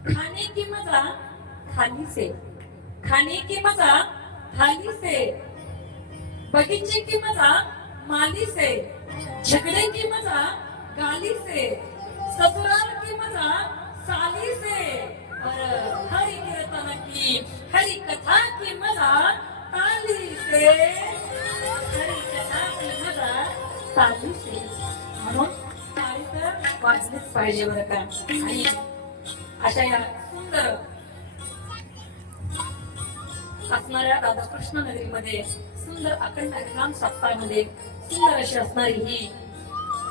खाने की मजा थाली से, खाने की मजा थाली से, बगीचे की मजा माली से, झगड़े की मजा गाली से, ससुराल की मजा साली से, और हरी कीर्तन की हरी कथा की मजा ताली से, हरी कथा की मजा ताली से. म्हणून टाळी तर वाजलीच पाहिजे बरं का. आणि अशा या सुंदर असणाऱ्या राधाकृष्ण नगरीमध्ये सुंदर अखंड राम सप्ताहामध्ये सुंदर अशी असणारी ही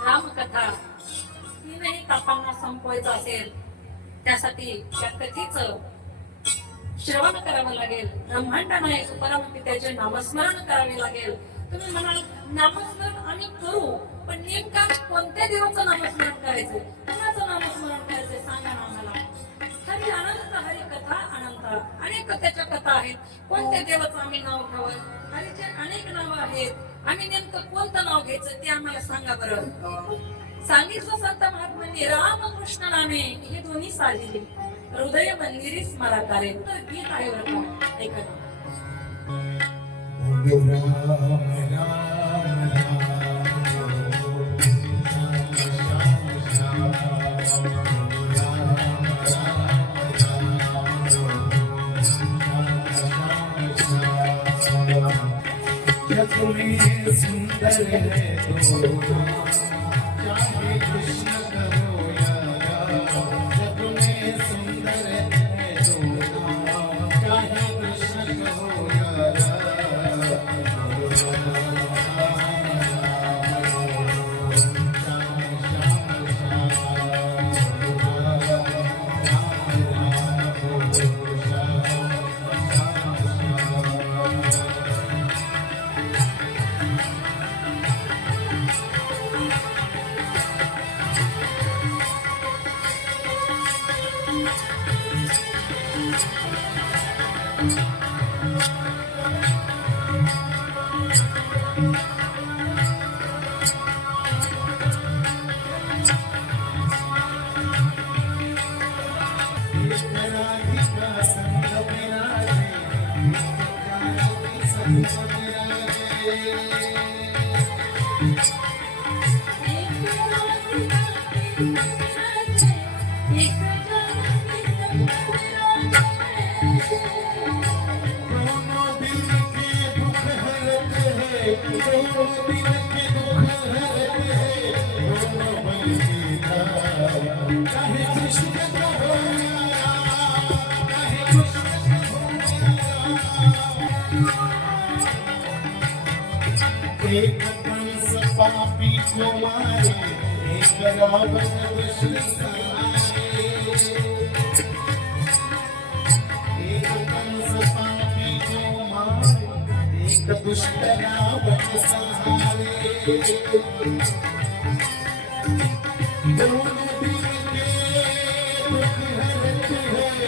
रामकथा तीनही तापांना संपवायचं असेल त्यासाठी त्या कथेचं श्रवण करावं लागेल. ब्रह्मांड नायक परमपित्याचे नामस्मरण करावे लागेल. तुम्ही म्हणाल नामस्मरण आम्ही करू, पण नेमका कोणत्या देवाचं नामस्मरण करायचं, कुणाचं नामस्मरण करायचं सांगा ना आम्हाला. हरी अनंत हरी कथा अनंत, अनेक त्याच्या कथा आहेत. कोणत्या देवाचं आम्ही नाव घ्यावं, हरीचे अनेक नाव आहेत. आम्ही नेमकं कोणतं नाव घ्यायचं ते आम्हाला सांगा बरं. सांगितलं संत महात्मांनी रामकृष्ण नामे हे दोन्ही साधिले, हृदय मंदिरी स्मराकारे. तर गीत आहे बरं का, ऐका ना. सुंदर है तो चाहे कृष्ण करो या जग में सुंदर है तो चाहे कृष्ण कहो या एक कंस पापी को मारे, एक रावण दुष्ट सहारे. एक कंस पापी को मारे, एक दुष्ट रावण सहारे. दोनों दिल के दुख हरते हैं.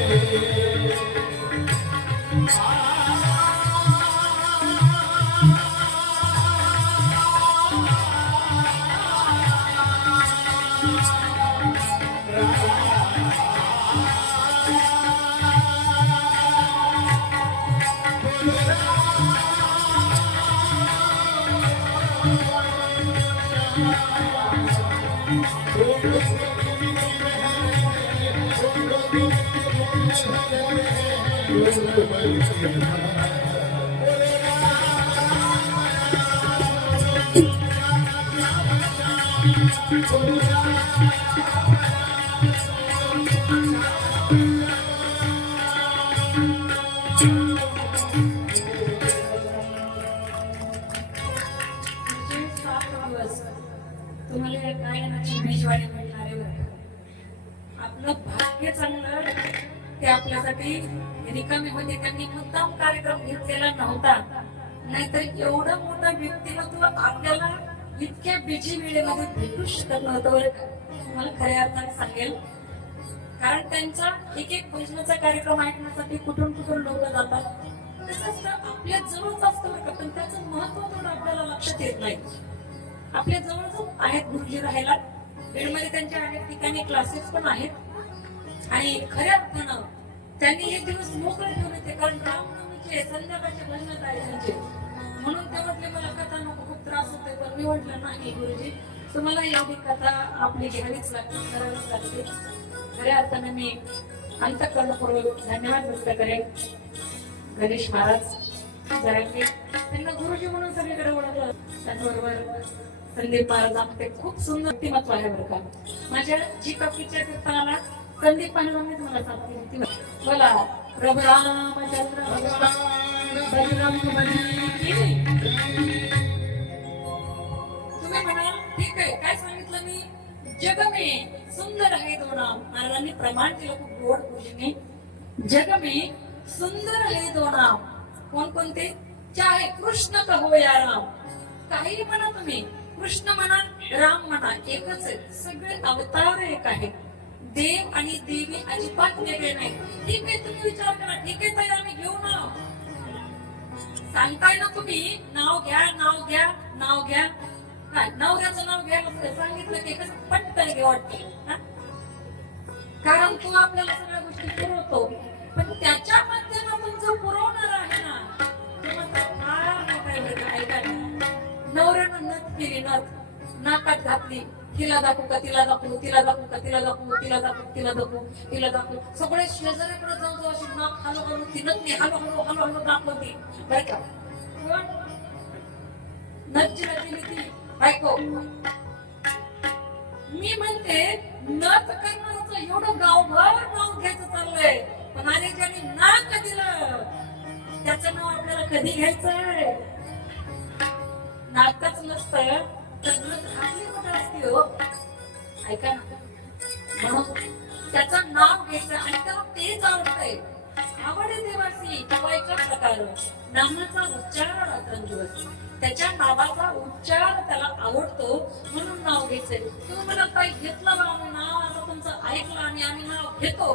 तुम्हाला या गायनाची मेजवानी मिळणार आहे बरं. आपलं भाग्य चांगलं ते आपल्यासाठी रिकामे होते. त्यांनी मुद्दाम कार्यक्रम घेतलेला नव्हता, नाहीतर एवढं मोठं व्यक्तिमत्व आपल्याला इतक्या बिजी वेळेमध्ये भेटू शकत नव्हतं बरं का. मला खऱ्या अर्थाने सांगेल, कारण त्यांचा एक एक भजनाचा कार्यक्रम ऐकण्यासाठी कुठून कुठून लोक जातात. तसं असतं आपल्या जवळच असतं बरं का, पण त्याचं महत्व थोडं आपल्याला लक्षात येत नाही. आपल्या जवळच आहेत गुरुजी राहायला, बीडमध्ये त्यांच्या अनेक ठिकाणी क्लासेस पण आहेत. आणि खऱ्या अर्थानं त्यांनी हे दिवस मोकळे ठेवले ते, कारण रामनवमीचे संध्याकाळचे भजन आहे त्यांचे. म्हणून ते म्हटले मला कथा नको, खूप त्रास होतोय. पण मी म्हटलं नाही गुरुजी, तुम्हाला एवढी कथा आपली घ्यावीच लागते, करावीच लागते. खऱ्या अर्थाने मी अंतःकरणपूर्वक धन्यवाद व्यक्त करेन गणेश महाराज जरांगे, त्यांना गुरुजी म्हणून सगळीकडे ओळखलं. त्याचबरोबर संदीप महाराज आपले खूप सुंदर व्यक्तिमत्व आहे बरं का. माझ्या जी कपीच्या कीर्तनाला संदीप महाराजांनीच मला साथ दिली. बोला प्रभू रामचंद्र बजरंग बली. तुम्ही म्हणाल ठीक आहे, काय सांगितलं मी? जग में सुंदर है दो नाम. महाराजांनी प्रमाण केलं खूप गोड पूजेने. जग में सुंदर है दो नाम. कोणकोणते? चाहे कृष्ण कहो या राम. काही म्हणा तुम्ही, कृष्ण म्हणा राम म्हणा, एकच आहे. सगळे अवतार एक आहेत. देव आणि देवी अजिबात वेगळे नाही. ठीक आहे, तुम्ही विचार करा, ठीक आहे ताई आम्ही घेऊ नाव. सांगताय ना तुम्ही, नाव घ्या नाव घ्या नाव घ्या. काय नवऱ्याचं नाव घ्यायला सांगितलं की कसं पटकन घे वाटते, कारण तो आपल्याला सगळ्या गोष्टी पुरवतो. पण त्याच्या माध्यमातून जो पुरवणार आहे ना, तो मात्र फार मोठा आहे. ऐका ना, नवऱ्यानं नथ केली, नथ नाकात घातली, तिला दाखवू का तिला दाखवू, तिला दाखवू का तिला दाखवू, तिला दाखवू तिला दाखवू तिला दाखवू. सगळे शेजाऱ्याकडे जाऊ जाऊ अशी नाक हलू हलू, ती नथनी हलू हलू हलू हलू दाखवती बरं का. नथ जिला केली ती बायको. मी म्हणते नथ करणारच एवढं गावभर नाव घ्यायचं चाललंय, पण अरे ज्याने नाक दिलं त्याचं नाव आपल्याला कधी घ्यायचंय? नाकच नसतं तर नथ घातली कुठं असते हो? ऐका ना, म्हणून त्याचं नाव घ्यायचं आणि त्याला तेच आवडतंय. आवडे देवासी किंवा एका प्रकार नामाचा उच्चार रात्रंदिवस, त्याच्या नावाचा उच्चार त्याला आवडतो म्हणून नाव घ्यायचंय. तुम्ही मला काही घेतलं बा नाव, आता तुमचं ऐकलं आणि आम्ही नाव घेतो.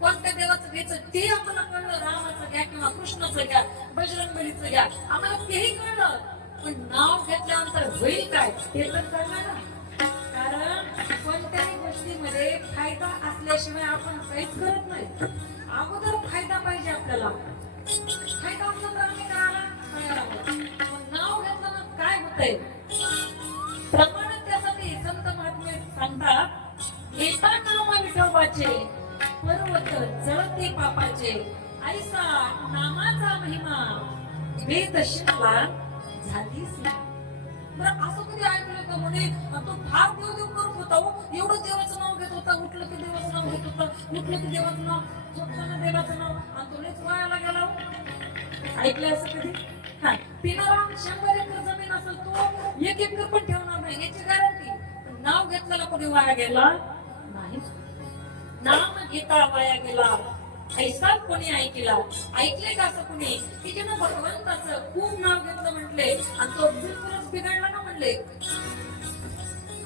कोणत्या देवाचं घ्यायचं ते आम्हाला कळलं, रामाचं घ्या किंवा कृष्णाचं घ्या, बजरंगबलीचं घ्या, आम्हाला तेही कळलं. पण नाव घेतल्यानंतर होईल काय ते तर कळलं ना. कारण कोणत्याही गोष्टीमध्ये फायदा असल्याशिवाय आपण काहीच करत नाही. अगोदर फायदा पाहिजे आपल्याला. फायदा असला तर आम्ही करायला तयार आहोत. नाव घेतलं काय होतंय? प्रमाण त्यासाठी संत महात्मे सांगतात, घेता नाव विठोबाचे पर्वत जळते पापाचे, ऐसा नामाचा महिमा वेद शिकला झाली सी. बरं असं कधी ऐकलं का म्हणे तो फार देव देव करत होता हो, एवढं देवाचं नाव घेत होता, उठलं की देवाचं नाव घेत होता, उठलं की देवाचं नाव, झोपताना देवाचं नाव, आणि तो लयच वायाला गेला हो. ऐकलं असं कधी? हा, पिणारा 100 एकर जमीन असेल तो 1 एकर पण ठेवणार नाही याची गॅरंटी. पण नाव घेतलेला कोणी वाया गेला नाही. नाम घेता वाया गेला ऐसा कोणी ऐकला. ऐकले का असं कोणी की ज्यानं भगवंताचं खूप नाव घेतलं म्हटले आणि तो बिलकुलच बिघडला ना म्हणले?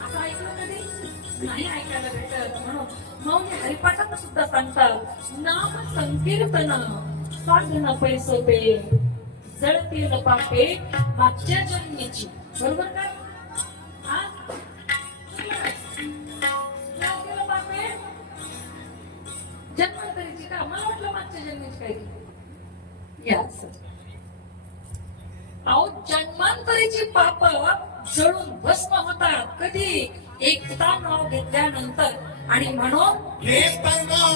असं ऐकलं कधी? नाही ऐकायला भेटत. म्हणून मौनी हरिपाठात सुद्धा सांगतात, नाम संकीर्तन साधन पैसोपे जळतील पापे मागच्या जन्मीची. बरोबर काय? पापे जन्मांतरीची का? मला वाटलं मागच्या जन्मीची काही. अहो जन्मांतरीची पाप जळून भस्म होतात कधी? एकदा नाव घेतल्यानंतर. आणि म्हणून घेताना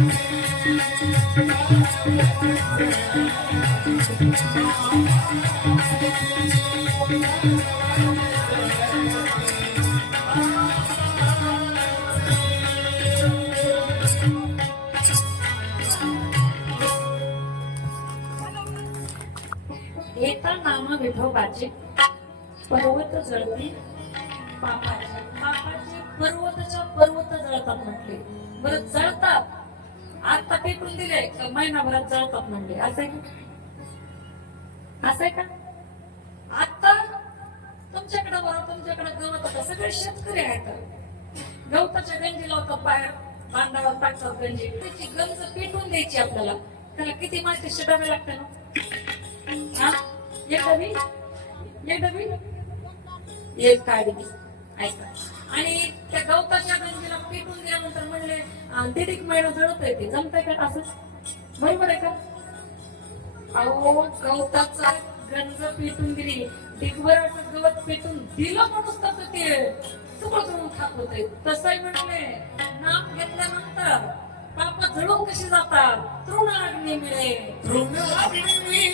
एका नामा विठोबाचे पर्वत जळती पापाचे पापाचे पर्वताच्या पर्वत जळतात म्हटले. बरं जळतात आता पेटून दिले का महिनाभरात जळतात म्हणले. असं आहे का? असं आहे का? आता तुमच्याकडे बरं तुमच्याकडे गवत होतं सगळे शेतकरी आहेत गवताच्या गंजी लावतात बाहेर बांधावर टाकतात गंजी त्याची गंज पेटून द्यायची आपल्याला. त्याला किती माहिती शिटावे लागते ना. हा एक डबी एक काडी ऐका आणि त्या गवताच्या गंजीला पेटून दिल्यानंतर म्हणले दीड महिना जळत आहे ते जमतंय का असं बरोबर आहे का? अहो गवताचा गंज पेटून दिली डिगभराचं गवत पेटून दिलं म्हणून तर ते तुकडं करून खात होते. तसंही म्हटले नाम घेतल्यानंतर पाप जळून कशी जातात तृणाग्नी मिळे तृणाग्नी मिळे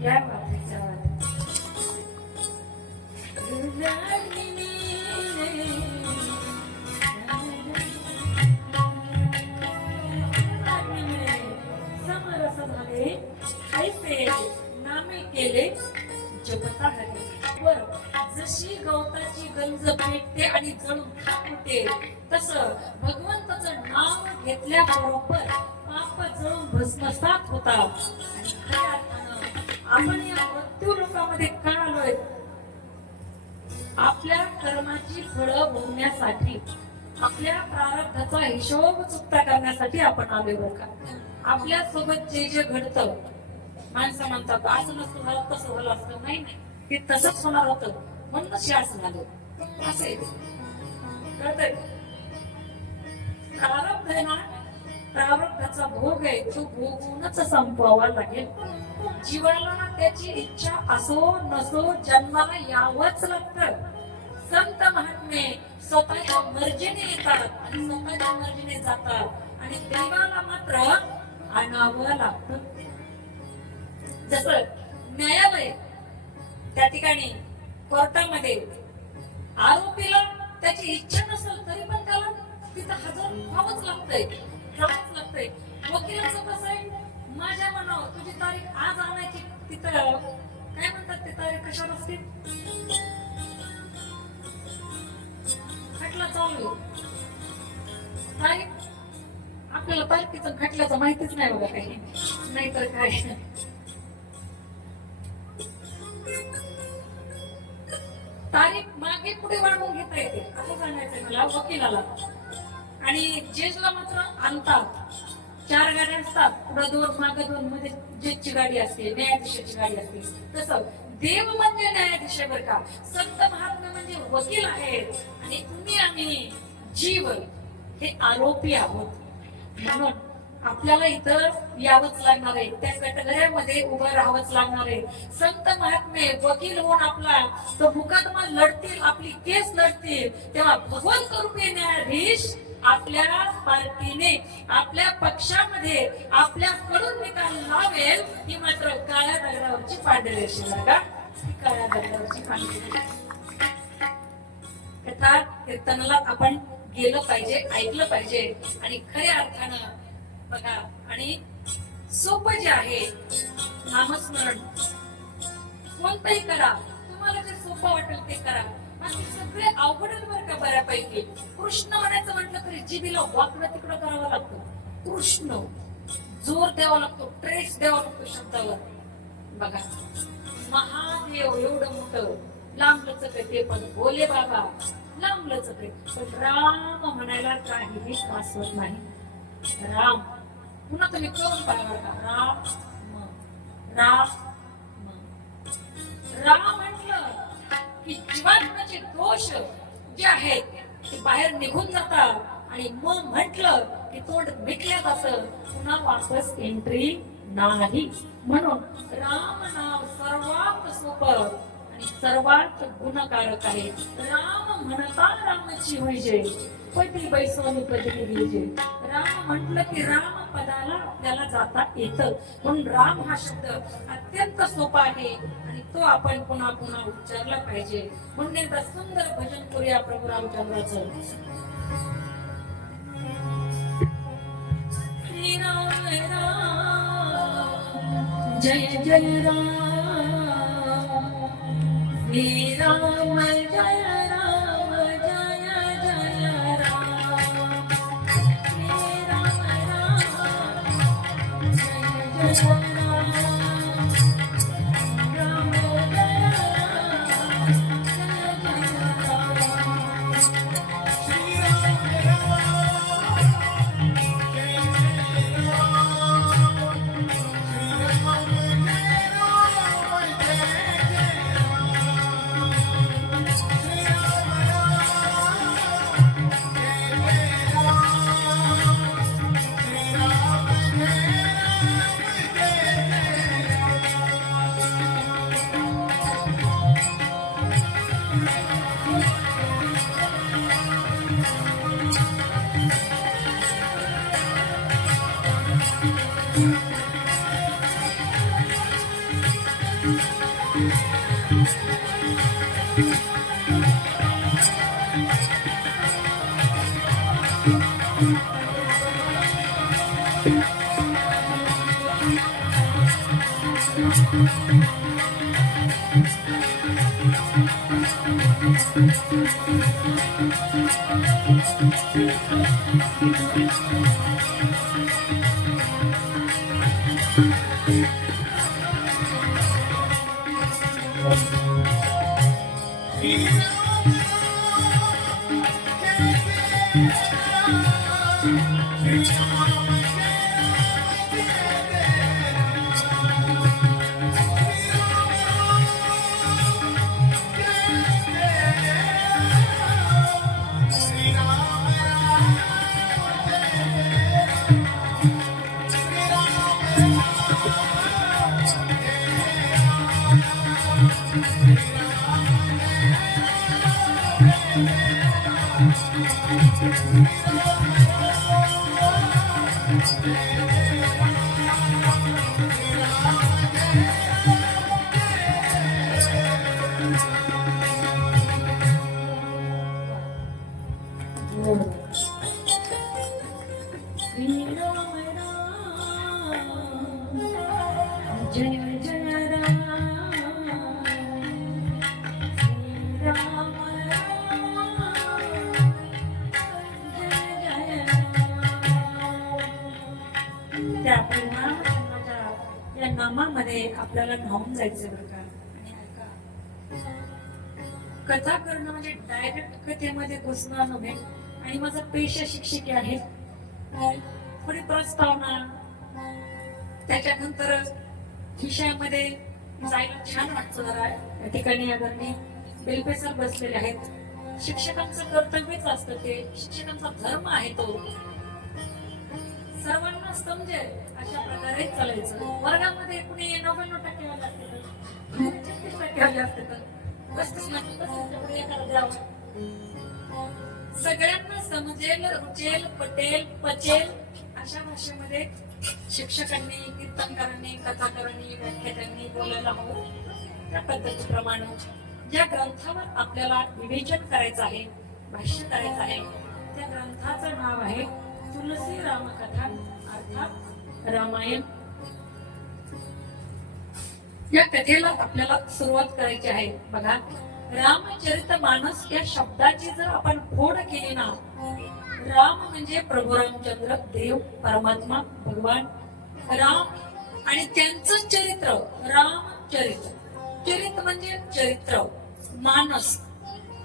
क्या बात है क्या बात है. समरस झाले ऐसे नामे केले जगता हरे. बर जशी गवताची गंज पेटते आणि जळून खाक होते तसं भगवंताचं नाव घेतल्याबरोबर पाप जळून भस्मसात होतात. आणि खऱ्या अर्थानं आपण या मृत्यू लोकामध्ये का आलोय? आपल्या कर्माची फळं भोगण्यासाठी आपल्या प्रारब्धाचा हिशोब चुकता करण्यासाठी आपण आलोय बरं का. आपल्या सोबत जे जे घडतं माणसं म्हणतात असं नसतं झालं तसं झालं असतं नाही नाही ते तसंच होणार होतं म्हणून असं झालं असं आहे कळतंय. प्रारब्ध आहे ना प्रारब्धाचा भोग आहे तो भोगूनच संपवावा लागेल. जीवाला त्याची इच्छा असो नसो जन्माला यावंच लागतं. संत महात्मे स्वतःच्या मर्जीने येतात आणि स्वतःच्या मर्जीने जातात आणि देवाला मात्र आणावं लागतं. जसं न्यायालय त्या ठिकाणी कोर्टामध्ये आरोपीला त्याची इच्छा नसेल तरी पण त्याला तिथं हजर व्हावंच लागतंय जावंच लागतंय. वकिलाचं कसं आहे माझ्या मनावर तुझी तारीख आज आणायची तिथं काय म्हणतात ते तारीख कशावर असते खटला चालू तारीख आपल्याला तारखेचं खटल्याचं माहितीच नाही बघा काही नाहीतर काय. तारीख मागे पुढे वाढवून घेता येते असं सांगायचंय मला वकिलाला. आणि जजला मात्र आणतात 4 गाड्या असतात पुढे 2 मागे 2 मध्ये जजची गाडी असते न्यायाधीशाची गाडी असते. तसं देव म्हणजे न्यायाधीश बर का. संत महात्मा म्हणजे वकील आहेत आणि तुम्ही आम्ही जीव हे आरोपी आहोत. म्हणून आपल्याला इथं यावंच लागणार आहे त्या कटघऱ्यामध्ये उभं राहावंच लागणार आहे. संत महात्मे वकील होऊन आपला तो मुकदमा लढतील आपली केस लढतील तेव्हा भगवंत रूपी न्यायाधीश आपल्या पार्टीने आपल्या पक्षामध्ये आपल्याकडून निकाल लावेल ही मात्र काळ्या दगडावरची पांढरी रेषा बघा. काळ्या दगडावरची पांढरी कथा कीर्तनाला आपण गेलं पाहिजे ऐकलं पाहिजे आणि खऱ्या अर्थानं बघा. आणि सोपं जे आहे नामस्मरण कोणतंही करा तुम्हाला जे सोपं वाटेल ते करा. सगळे अवघड बरं का बऱ्यापैकी. कृष्ण म्हणायचं म्हटलं तरी जिभेला वाकडं तिकडं करावं लागतं. कृष्ण जोर द्यावा लागतो ट्रेस द्यावा लागतो शब्दावर. बघा, महादेव एवढं मोठं लांबलचक आहे ते, पण भोले बाबा लांबलचक आहे, पण राम म्हणायला काहीही त्रास होत नाही. राम पुन्हा तुम्ही करून पाहिला का? राम राम राम म्हटलं की जीवात्म्याचे दोष जे आहेत ते बाहेर निघून जातात, आणि मग म्हटलं की तोंड मिटल्यात असं पुन्हा वापस एंट्री नाही. म्हणून राम नाव सर्वात सोपं आणि सर्वात गुणकारक आहे. राम म्हणता रामाची होईजे, पती बैसवणी पती घेजे. राम म्हटलं की राम पदाला आपल्याला जाता येतं. म्हणून राम हा शब्द अत्यंत सोपा आहे आणि तो आपण पुन्हा पुन्हा उच्चारला पाहिजे. म्हणून एकदा सुंदर भजन करूया प्रभू रामचंद्राचं. श्रीराम राम जय जय राम, श्रीराम जय राम जय जय राम, श्रीराम राम जय जय राम, राम जय राम जय जय राम. या नामामध्ये आपल्याला न्हावून जायचं बरं का. आणि ऐका, कथा करणं म्हणजे डायरेक्ट कथेमध्ये घुसणं नव्हे. आणि माझा पेशा शिक्षकी आहे, थोडी प्रस्तावना, त्याच्यानंतर विषयामध्ये जायला छान वाटतं जरा. या ठिकाणी आदरणीय बेलपे सर बसलेले आहेत. शिक्षकांचं कर्तव्यच असतं, ते शिक्षकांचा धर्म आहे तो. सर्वांना समजेल अशा प्रकारे चालायचं. वर्गामध्ये कुणी 99% वाले असते तर 36% वाले असते तर 35% पुढे एखादा द्यावं. सगळ्यांना समजेल, रुचेल, पटेल, पचेल अशा भाषेमध्ये शिक्षकांनी, कीर्तनकारांनी, कथाकारांनी, व्याख्यात्यांनी बोलायला हवं. त्या पद्धतीप्रमाणे ज्या ग्रंथावर आपल्याला विवेचन करायचं आहे, भाष्य करायचं आहे, त्या ग्रंथाचं नाव आहे तुलसी रामकथा अर्थात रामायण. या कथेला आपल्याला सुरुवात करायची आहे. बघा, रामचरितमानस या शब्दाची जर आपण फोड केली ना, राम म्हणजे प्रभू रामचंद्र, देव, परमात्मा, भगवान. राम आणि त्यांचं चरित्र रामचरित्र. चरित्र म्हणजे चरित्र, मानस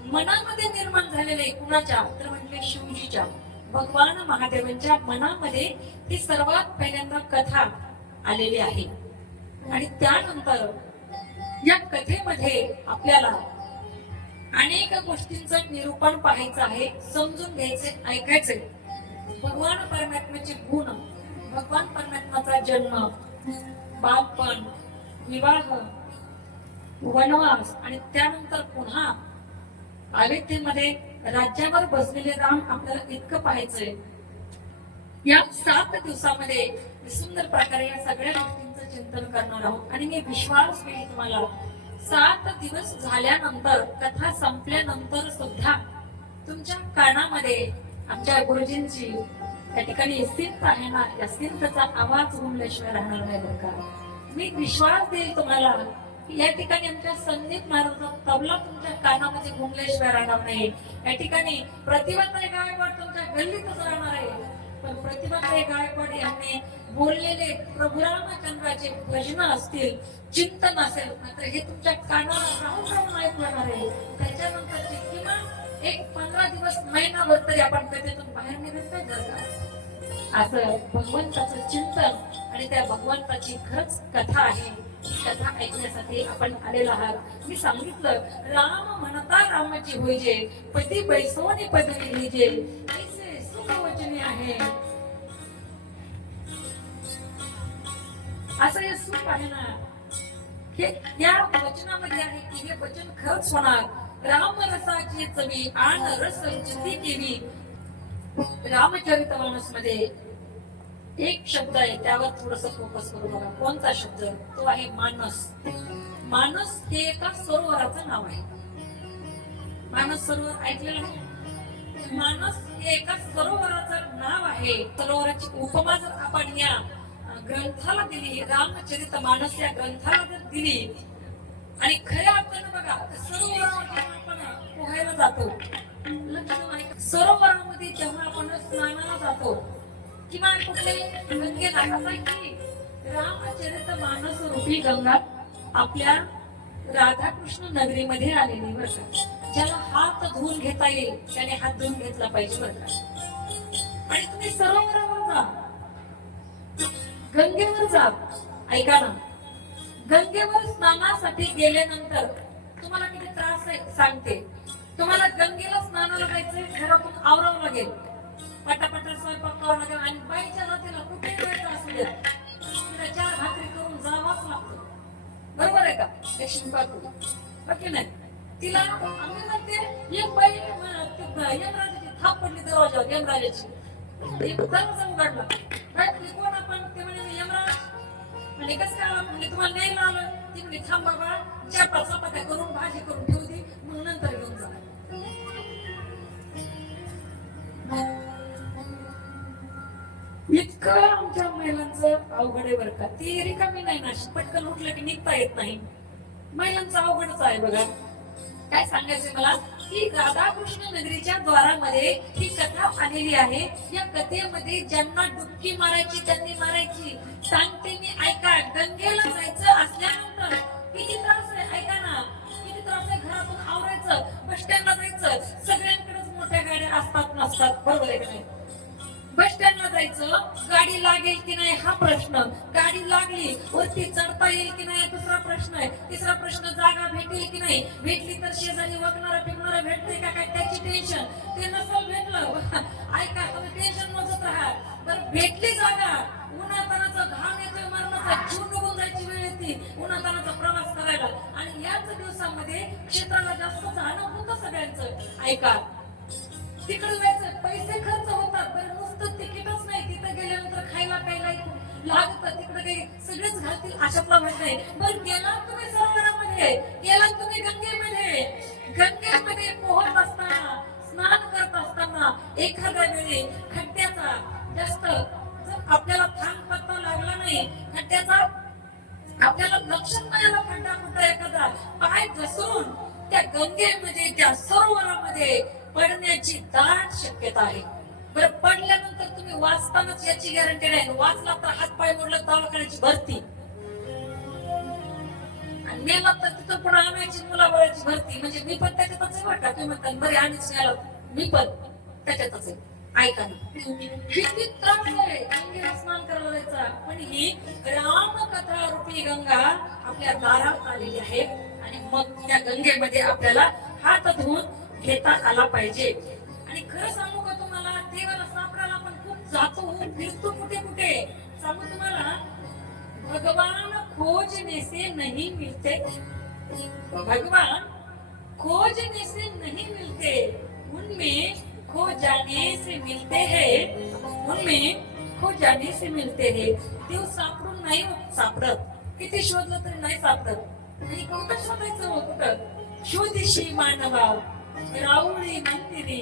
मनामध्ये निर्माण झालेले कुणाच्या तर म्हणजे शिवजीच्या, भगवान महादेवांच्या मनामध्ये ही सर्वात पहिल्यांदा कथा आलेली आहे. आणि त्यानंतर या कथेमध्ये आपल्याला अनेक गोष्टींचं निरूपण पाहायचं आहे, समजून घ्यायचे, ऐकायचे. भगवान परमात्म्याचे गुण, भगवान परमात्म्याचा जन्म, बालपण, विवाह, वनवास आणि त्यानंतर पुन्हा अयोध्येमध्ये राज्यावर बसलेले राम आपल्याला इतकं पाहायचंय. या 7 दिवसामध्ये सुंदर प्रकारे या सगळ्या गोष्टींचं चिंतन करणार आहोत. आणि मी विश्वास केली तुम्हाला 7 दिवस झाल्यानंतर, कथा संपल्यानंतर सुद्धा तुमच्या कानामध्ये आमच्या गुरुजींची या ठिकाणी सिंथ आहे ना, या सिंथचा आवाज घुमल्याशिवाय राहणार नाही बरं का. मी विश्वास देईल तुम्हाला की या ठिकाणी आमच्या संदीप महाराजांचा तबला तुमच्या कानामध्ये घुमल्याशिवाय राहणार नाही. या ठिकाणी प्रतिभाताई गायकवाड तुमच्या गल्लीतच राहणार आहे. पण प्रतिभाताई गायकवाड यांनी बोललेले प्रभू रामचंद्राचे भजन असतील, चिंतन असेल, मात्र हे तुमच्या कानाला राहून राहून ऐकू येणार आहे. त्याच्यानंतरचे किमान एक 15 दिवस, महिनाभर तरी आपण कथेतून बाहेर निघत नाही बरं का. असं भगवंताचं चिंतन आणि त्या भगवंताची खरंच कथा आहे. कथा ऐकण्यासाठी आपण आलेला आहात. मी सांगितलं राम म्हणता रामाची होईजे, पती बैसोनी पदवी लिहिजे, ऐसे सुखवचने आहे. असं हे सुख आहे ना, हे या वचनामध्ये आहे की हे वचन खरंच होणार. राम रसाची चवी आण रस जिती केली. रामचरितमानस मध्ये एक शब्द आहे, त्यावर थोडस फोकस करू बघा. कोणता शब्द? तो आहे मानस. मानस हे एका सरोवराचं नाव आहे. मानस सरोवर ऐकलेलं आहे? मानस हे एका सरोवराचं नाव आहे. सरोवराची उपमा जर आपण या ग्रंथाला दिली, रामचरित मानस या ग्रंथाला जर दिली, आणि खऱ्या अर्थानं बघा सरोवरावर आपण पोहायला जातो, सरोवरामध्ये जेव्हा आपण स्नानाला जातो किंवा कुठले गंगेला, असं की रामचरित मानस रूपी गंगा आपल्या राधाकृष्ण नगरीमध्ये आलेली बरं का. ज्याला हात धुवून घेता येईल त्याने हात धुवून घेतला पाहिजे बरं का. आणि तुम्ही सरोवरावर जा, गंगेवर जा. ऐका ना, गंगेवर स्नानासाठी गेल्यानंतर तुम्हाला किती त्रास आहे सांगते. तुम्हाला गंगेला स्नानाला जायचंय, घरातून आवरावं लागेल, पटापटा स्वयंपाक करावा लागेल, आणि बाईच्या जातीला कुठे जायचं असू द्या तिला 4 भाकरी करून जावाच लागतो. बरोबर आहे का? दक्षिण पाठवू बाकी नाही. तिला आम्ही म्हणते एक बाई यमराजाची थाप पडली दरवाजावर, यमराजाची दरवाजा उघडला. कोण आपण? ते म्हणे यमराज. म्हणजे कसं काय आला? म्हणजे तुम्हाला नाही आलं? ती म्हणजे थांब बाबा, 4-5 चपात्या करून भाजी करून ठेवू दे, मग नंतर घेऊन जा. इतकं आमच्या महिलांचं अवघड आहे बरं का. ती रिकामी नाही ना, पटकन उठलं की निघता येत नाही. महिलांचं अवघडच आहे बघा. काय सांगायचंय मला की राधाकृष्ण नगरीच्या द्वारामध्ये ही कथा आलेली आहे. या कथेमध्ये ज्यांना डुबकी मारायची त्यांनी मारायची. सांगते मी, ऐका. गंगेला जायचं असल्यानंतर किती त्रास आहे, ऐका ना, किती त्रास आहे. घरातून आवरायचं, बस स्टँडला जायचं, सगळ्यांकडेच मोठ्या गाड्या असतात नसतात, बरोबर आहे का नाही? बस स्टँडला जायचं, गाडी लागेल की नाही हा प्रश्न. गाडी लागली, वरती चढता येईल की नाही दुसरा प्रश्न आहे. तिसरा प्रश्न, जागा भेटेल की नाही. भेटली तर शेजारी वगणारा फिरणारा भेटते का काय त्याची टेन्शन. ते नसल भेटलं, ऐका तुम्ही टेन्शन मोजत राहा. बरं भेटली जागा, उन्हातानाचा घाम येतोय, मरणाचा जीव निघून जायची वेळ येते उन्हातानाचा प्रवास करायला. आणि याच दिवसामध्ये क्षेत्राला जास्त जाणं होतं सगळ्यांचं. ऐका, तिकडे जायचं, पैसे खर्च होतात. बरं नुसतं तिकीटच नाही, तिथं गेल्यानंतर खायला प्यायला लागतं. तिकडे काही सगळेच घालतील अशातला भाग नाही. बरं गेला तुम्ही सरोवरामध्ये, गेला तुम्ही गंगेमध्ये, गंगेमध्ये पोहत असताना, स्नान करत असताना एखाद्या वेळी खड्ड्याचा जास्त जर आपल्याला थांब पत्ता लागला नाही, खड्ड्याचा आपल्याला लक्षात नाही आला, खड्डा कुठं एखादा पाय घसरून त्या गंगेमध्ये, त्या सरोवरामध्ये पडण्याची दाट शक्यता आहे. बरं पडल्यानंतर तुम्ही वाचतानाच याची गॅरंटी नाही. वाचला तर हात पाय मोडला, दवाखान्याची भरती. भरती म्हणजे मी पण त्याच्यातच आहे बरं का. तुम्ही म्हणता बरे आम्हीच गेलो, मी पण त्याच्यातच आहे. ऐका ना, किती त्रास आहे गंगेला स्नान करायला जायचा, पण ही रामकथा रूपी गंगा आपल्या दारात आलेली आहे. आणि मग त्या गंगेमध्ये आपल्याला हात धुवून घेता आला पाहिजे. आणि खरं सांगू का तुम्हाला, देवाला सापडायला आपण खूप जातो, फिरतो कुठे कुठे. सांगू तुम्हाला, भगवान खोजने से नहीं मिलते, भगवान खोजने से नहीं मिलते, उनमें खो जाने से मिलते हैं, उनमें खो जाने से मिलते हैं. देव सापडून नाही सापडत, किती शोधलं तरी नाही सापडत. आणि कुठं शोधायचं हो, कुठं शोधिशी मानवा राऊळी मंदिरी,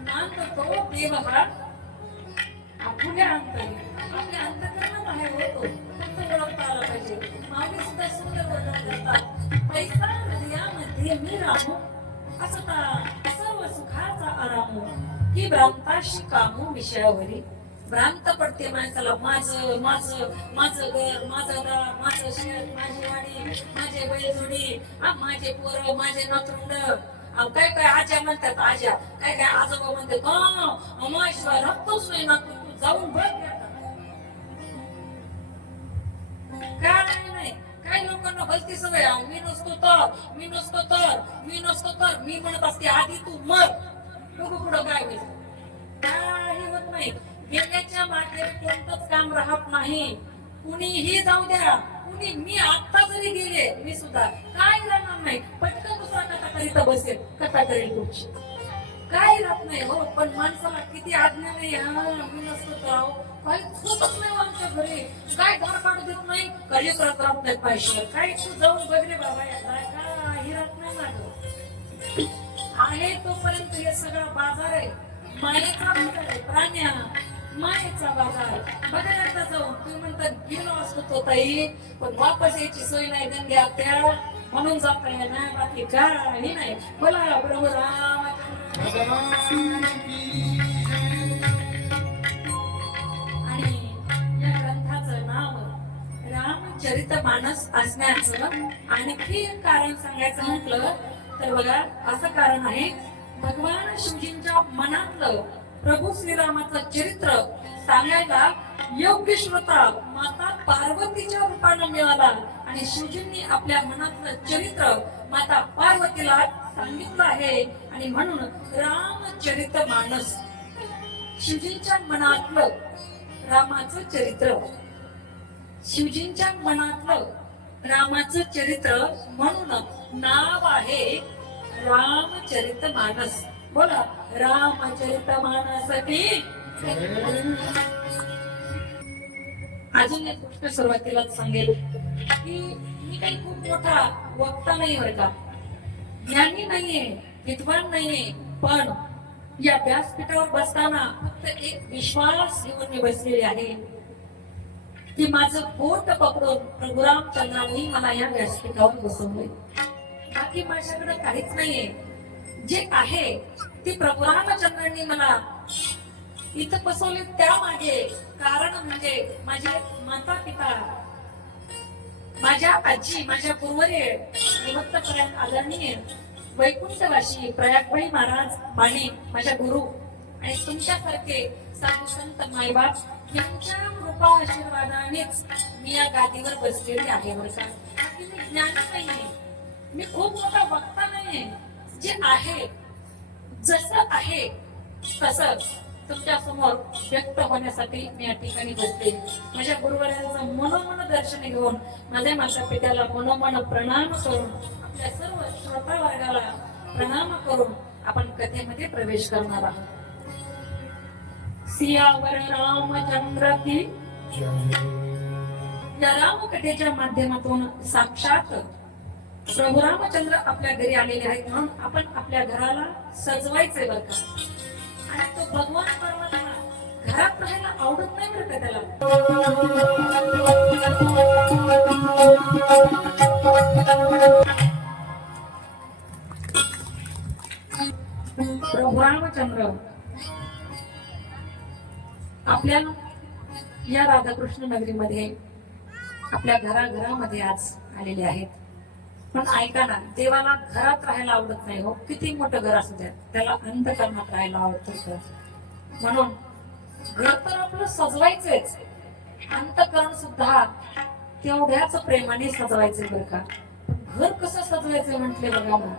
नांदतो देव हा आपल्या अंतरी. आपल्या अंतकरणात आहे होतो, फक्त ओळखता आला पाहिजे. माऊली सुद्धा सुंदर वर्णन करतात, पैसा हृदयामध्ये मी राहू असता सर्व सुखाचा आराम, ही भ्रांताशी कामू विषयावरी. भ्रांत पडते माणसाला, माझं माझं माझं घर, माझं दार, माझं शेत, माझी वाडी, माझे बैलजोडी, माझे पोरं, माझे नातरुंड. काय काय आज्या म्हणतात, आज्या काय काय आजोबा म्हणतात, अमाशिवाय रक्तच नाही ना, तू जाऊन बघ. काय नाही, काही लोकांना भलती सवय, मी नसतो तर, मी नसतो तर, मी नसतो तर. मी म्हणत असते आधी तू मर, बघू पुढं काय होईल. काही होत नाही. गेल्याच्या मागे कोणतंच काम राहत नाही. कुणीही जाऊ द्या, कुणी, मी आता जरी गेले, मी सुद्धा काय राहणार नाही. पटकन दुसरा कथा करीत बसेल, कथा करेल तुमची, काय राहत नाही हो. पण माणसाला किती आज्ञा नाही, मी नसतो तर आहो, काही होतच नाही आमच्या घरी, काय घर काढू देत नाही, कार्य करत राहत नाही पाहिजे. काय तू जाऊन बघ रे बाबा, काही राहत नाही ना. आहे तोपर्यंत हे सगळा बाजार आहे, मायेचा बाजार आहे, प्राण्या मायेचा बाजार. बघा एकदा जाऊन, तुम्ही म्हणतात गेलो असतो तो ताई, पण वापस यायची सोय नाही गंग्या त्या, म्हणून जाता येणार, बाकी काही नाही. बोला प्रभू राम. आणि या ग्रंथाचं नाव रामचरितमानस असण्याचं आणखी एक कारण सांगायचं म्हटलं तर बघा, असं कारण आहे, भगवान शिवजींच्या मनातलं प्रभू श्रीरामाचं चरित्र सांगायला योग्य श्रोता माता पार्वतीच्या रूपानं मिळाला. आणि शिवजींनी आपल्या मनातलं चरित्र माता पार्वतीला सांगितलं आहे. आणि म्हणून रामचरितमानस, शिवजींच्या मनातलं रामाचं चरित्र, शिवजींच्या मनातलं रामाचं चरित्र, म्हणून नाव आहे रामचरितमानस. बोला रामचरितमानस की. अजून एक गोष्ट सुरुवातीलाच सांगेल की मी काही खूप मोठा वक्ता नाही बरं का, ज्ञानी नाहीये, विद्वान नाहीये, पण या व्यासपीठावर बसताना फक्त एक विश्वास घेऊन मी बसलेले आहे की माझं बोट पकडून प्रभू रामचंद्रांनी मला या व्यासपीठावर बसवलंय. बाकी माझ्याकडे काहीच नाहीये, जे आहे ते प्रभू रामचंद्रांनी मला इथं बसवले. त्यामागे कारण म्हणजे माझे माता पिता, माझ्या आजी, माझ्या पूर्वरे, विभक्तपर्यंत आदरणीय वैकुंठवासी प्रयागबाई महाराज माने माझ्या गुरु, आणि तुमच्यासारखे साधू संत मायबाप यांच्या कृपा आशीर्वादानेच मी या गादीवर बसलेली आहे. बरं का, बाकी मी ज्ञानी नाहीये, मी खूप मोठा वक्ता नाहीये. जे आहे जसं आहे तसं तुमच्या समोर व्यक्त होण्यासाठी मी या ठिकाणी बसते. माझ्या गुरुवर्यांचं मनोमन दर्शन घेऊन, माझ्या माता पित्याला मनोमन प्रणाम करून, आपल्या सर्व श्रोता वर्गाला प्रणाम करून आपण कथेमध्ये प्रवेश करणार आहोत. सियावर रामचंद्र की. या रामकथेच्या माध्यमातून साक्षात प्रभू रामचंद्र आपल्या घरी आलेले आहेत, म्हणून आपण आपल्या घराला सजवायचे बरं का. आणि तो भगवान परमात्मा घरात राहायला आवडत नाही बरं का त्याला. प्रभू रामचंद्र आपल्या या राधाकृष्ण नगरीमध्ये, आपल्या घराघरामध्ये आज आलेले आहेत. पण ऐका ना, देवाला घरात राहायला आवडत नाही हो, किती मोठं घर असू द्या, त्याला अंतःकरणात राहायला आवडतं. म्हणून घर तर आपलं सजवायचंच, अंतःकरण सुद्धा तेवढ्याच प्रेमाने सजवायचे बरं का. घर कसं सजवायचं म्हटले बघा ना,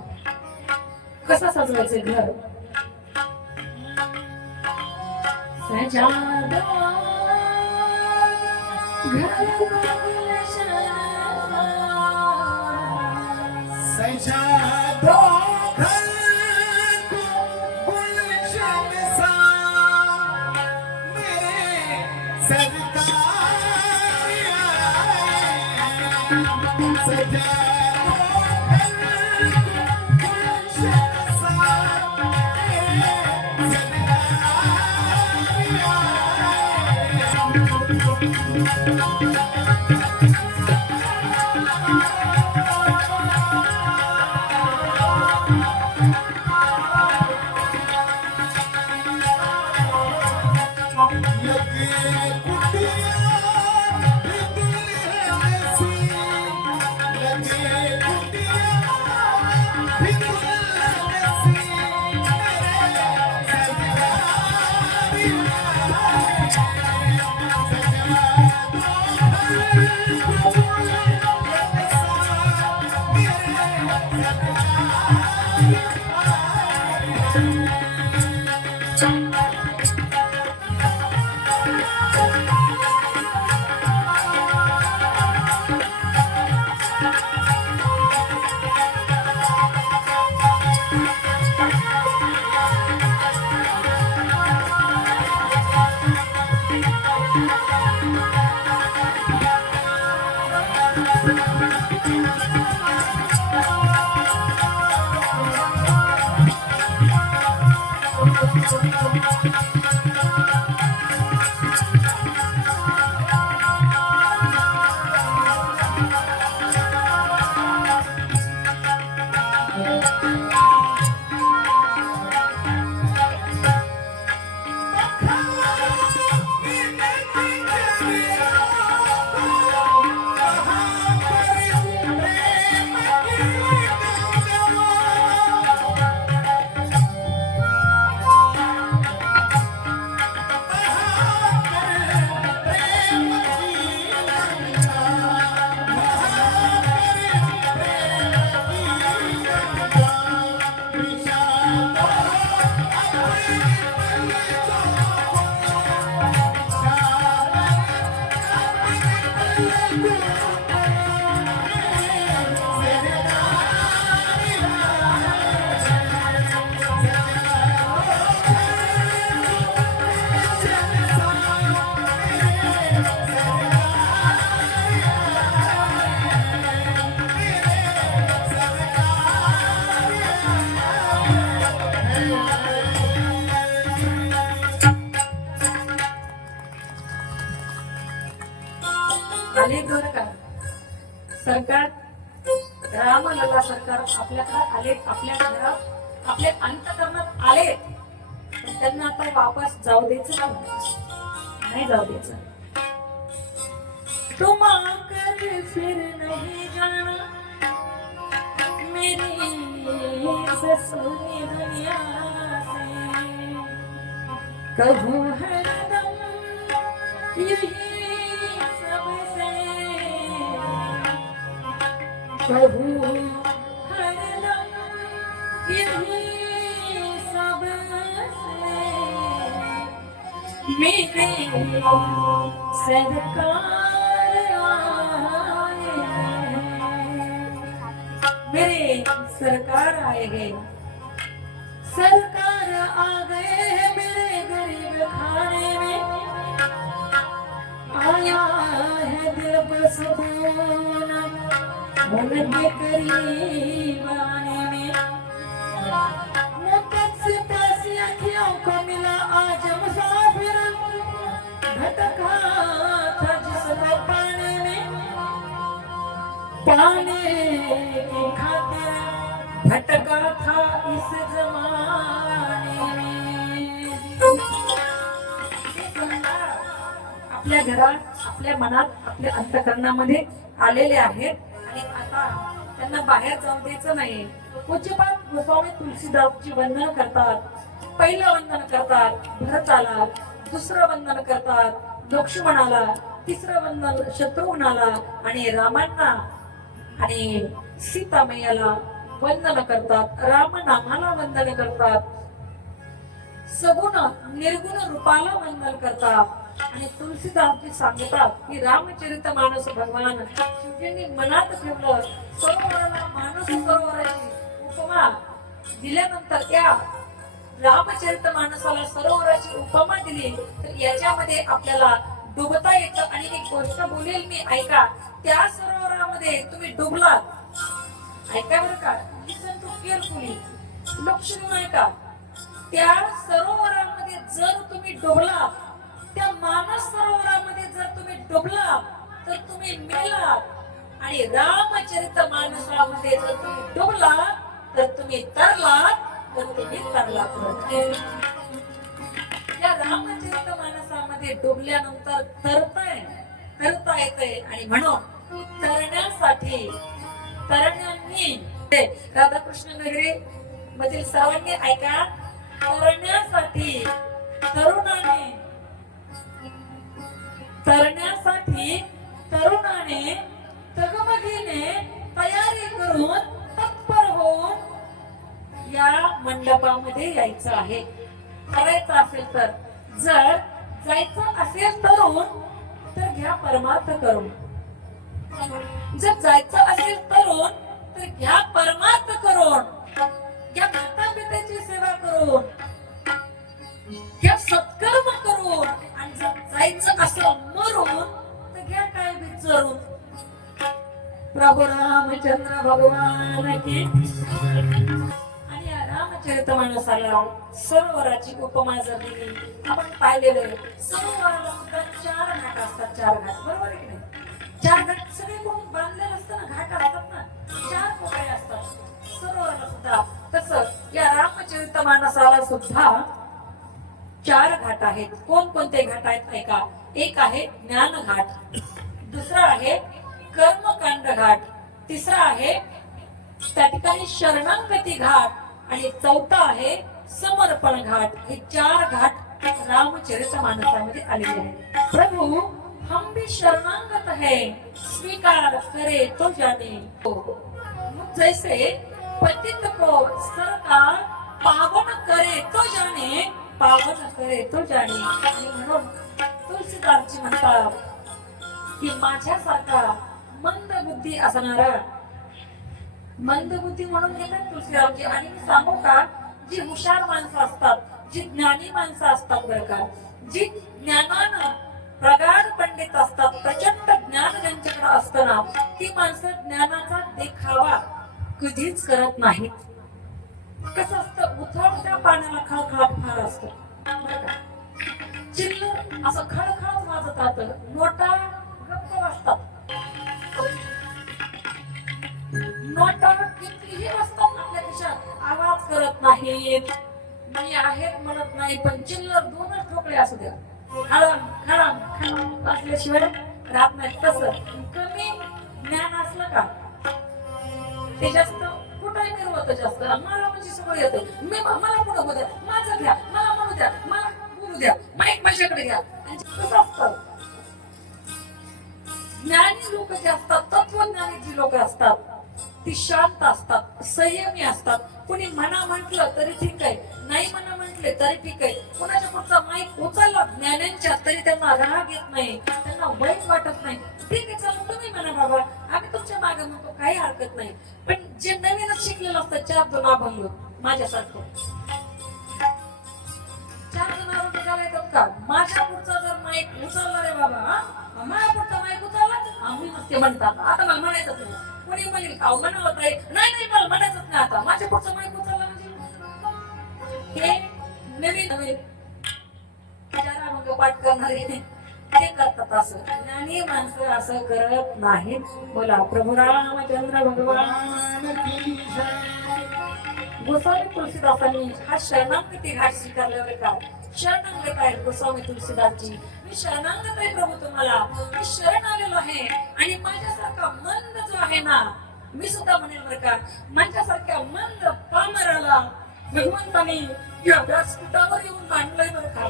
कसं सजवायचे घर. सजा दो घर को गुलशन सजा दो घर को गुलशन सा मेरे सरकार सजा दो घर को गुलशन सा मेरे आले बरं का सरकार, रामलला सरकार आपल्याकडे आले, आपल्या घरात आपल्या अंतःकरणात आले, पण त्यांना आता वापस जाऊ द्यायचं नाही जाऊ द्यायचं. तुम आकर फिर नहीं जाना मेरी ससुरी दुनिया से, कहूँ हरदम यही सबसे, कहूँ हरदम यही सबसे, मेरे सरकार आए हैं, मेरे सरकार आए हैं, सरकार आ गए हैं मेरे गरीब खाने में, आया है दिल को सुकून मन के करीब आने में, मुकद्दस से प्यासी अखियों को मिला आज मुसाफिर, भटका था जिसको पाने में, पाने की खातिर भटका था इस जमाने में. आपल्या घरात, आपल्या मनात, आपल्या अंतःकरणामध्ये आलेले आहेत आणि आता त्यांना बाहेर जाऊ द्यायचं नाही. पूज्यपाद गोस्वामी तुलसीदासची वंदन करतात. पहिलं वंदन करतात भरताला, दुसरं वंदन करतात लक्ष्मणाला, तिसरं वंदन शत्रुघ्नाला आणि रामांना आणि सीतामैयाला वंदन करतात. राम नामाला वंदन करतात. सगुण निर्गुण रूपाला वंदन करतात आणि तुलसीदासजी सांगतात की रामचरित मानस भगवान ज्यांनी मनात ठेवलं सरोवराला मानस सरोवराची उपमा दिल्यानंतर त्या रामचरित मानसाला सरोवराची उपमा दिली तर याच्यामध्ये आपल्याला डुबता येतं. आणि एक गोष्ट बोलेल मी, ऐका. त्या सरोवरामध्ये तुम्ही डुबलात, ऐका बरं का, लिसन टू केअरफुली, लक्ष देऊन ऐका. त्या सरोवरामध्ये जर तुम्ही डुबला, त्या मानस सरोवरामध्ये जर तुम्ही डुबला तर तुम्ही मेलात. आणि रामचरित मानसामध्ये जर तुम्ही डुबला तर तुम्ही तरलात, तर तुम्ही तरलात. या रामचरित मानसामध्ये डुबल्यानंतर तरता येते. आणि म्हणून तरण्यासाठी तरण्यांनी राधाकृष्ण नगरी मधील सर्वांनी ऐका. तरण्यासाठी तरुणाने तगमगीने तयारी करून तत्पर होऊन या मंडपामध्ये यायचं आहे. करायचं असेल तर, जर जायचं असेल तरुण तर घ्या परमार्थ करून. जर जायचं असेल तरुण तर घ्या परमार्थ करून, घ्या माता पित्याची सेवा करून, घ्या सत्कर्म करून. आणि जर जायचं असं मरून तर घ्या काय विचारून. प्रभू रामचंद्र भगवान की. आणि या रामचरित मानसाला सरोवराची उपमा जर दिली, आपण पाहिलेलं आहे सरोवराला सुद्धा 4 घाट असतात. 4 घाट, बरोबर आहे की नाही? 4 घाट सगळे कोण बांधलेलं असतं ना, घाट असतात ना, 4 कोपरे असतात सरोवराला सुद्धा. तसं या रामचरित मानसाला सुद्धा 4 घाट आहेत. कोणकोणते घाट आहेत ऐका. एक आहे ज्ञान घाट, दुसरा आहे कर्मकांड घाट, तिसरा आहे त्या ठिकाणी शरणागती घाट आणि चौथा आहे समर्पण घाट. हे 4 घाट रामचरित मानसामध्ये आलेले आहेत. प्रभु हम भी शरणागत है, स्वीकार करे तो जाने. जैसे पतित को सरकार पावन करे तो जाने, पावन करे तो जाने. आणि म्हणून तुलसीदासजी म्हणतात की माझ्यासारखा मंद बुद्धी असणारा, मंद बुद्धी म्हणून घेतात तुलसीदासजी. आणि मी सांगू का, जी हुशार माणसं असतात, जी ज्ञानी माणसं असतात बरं का, जी ज्ञानानं प्रगाढ पंडित असतात, प्रचंड ज्ञान ज्यांच्याकडे असतं ना, ती माणसं ज्ञानाचा देखावा कधीच करत नाहीत. कसं असतं, उथळत्या पाण्याला खळखळाट फार असतो बरं का. चिल्लर असं खळखळत वाजत राहतं, नोटा गप्प वाजतात. नोटा कितीही असतात आपल्या खिशात, आवाज करत नाहीत, मी आहेत म्हणत नाही, पण चिल्लर 2च ठोकळे असू द्या, खळम खळम खळम असल्याशिवाय राहत नाही. तसं कमी ज्ञान असलं का ते जास्त कुठंही मिरवत जास्त. मला म्हणजे सगळं येतं, मी मला पुढं होऊ द्या, माझं घ्या, मला म्हणू द्या, मला बोलू द्या, माईक माझ्याकडे घ्या. कसं असतं, ज्ञानी लोक जे असतात, तत्वज्ञानी जी लोक असतात, ती शांत असतात, संयमी असतात. कुणी म्हणा म्हटलं तरी ठीक आहे, नाही म्हणा म्हटले तरी ठीक आहे. कुणाच्या पुढचा माईक उचलला ज्ञानांच्या तरी त्यांना राग येत नाही, त्यांना वाईट वाटत नाही. ठीक आहे, चला तुम्ही म्हणा बाबा, आम्ही तुमच्या मागे म्हणतो, काही हरकत नाही. पण जे नवीनच शिकलेलं असतं, 4 अभंग माझ्यासारखं 4 अभंग झाला येतात का, माझ्या पुढचा जर माईक उचलला रे बाबा, माझ्या पुढचा माईक उचलला, आम्ही नसते म्हणतात. आता मला म्हणायचंच नाही. कोणी म्हणेल का म्हणावत आहे, नाही मला म्हणायचंच नाही. आता माझ्या पुढचा माईक उचलला म्हणजे हे नवीन नवीन 4 अभंग पाठ करणारे ते करतात. असं ज्ञानी माणसं असं करत नाहीत. बोला प्रभू रामचंद्र भगवान की जय. गोस्वामी तुलसीदासांनी हा शरणागती घाट स्वीकारल्यावर का, शरणागत आहे गोस्वामी तुलसीदासजी. मी शरणागत आहे प्रभू तुम्हाला, मी शरण आलेलो आहे. आणि माझ्यासारखा मंद जो आहे ना, मी सुद्धा म्हणेल बरं का, माझ्यासारख्या मंद पामराला भगवंताने या व्यासपीठावर येऊन मांडलंय बरं का.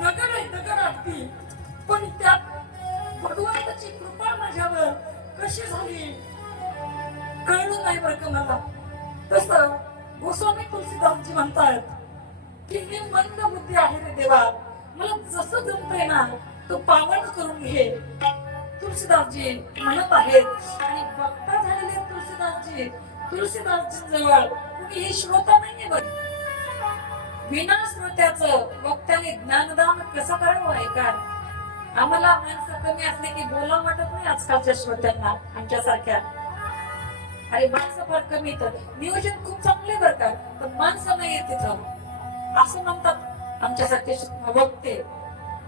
दगड आहे, दगड अगदी, पण त्यात भगवंताची कृपा माझ्यावर कशी झाली कळलं नाही बरं का मला. तसं गोस्वामी तुलसीदासजी म्हणतात की मी मंद बुद्धी आहे रे देवा, मला जसं जमतंय ना तो पावन करून घे. तुलसीदासजी म्हणत आहेत आणि वक्ता झालेले तुलसीदासजी जवळ कुणीही श्रोता नाहीये बरं. विना श्रोत्याचं वक्त्याने ज्ञानदान कसं करावं आहे का. आम्हाला माणसं कमी असले की बोला वाटत नाही आजकालच्या श्रोत्यांना आमच्यासारख्या. अरे माणसं फार कमी, तर नियोजन खूप चांगले बरं का, पण माणसं नाही येत तिथं असं म्हणतात आमच्यासारखे वक्ते.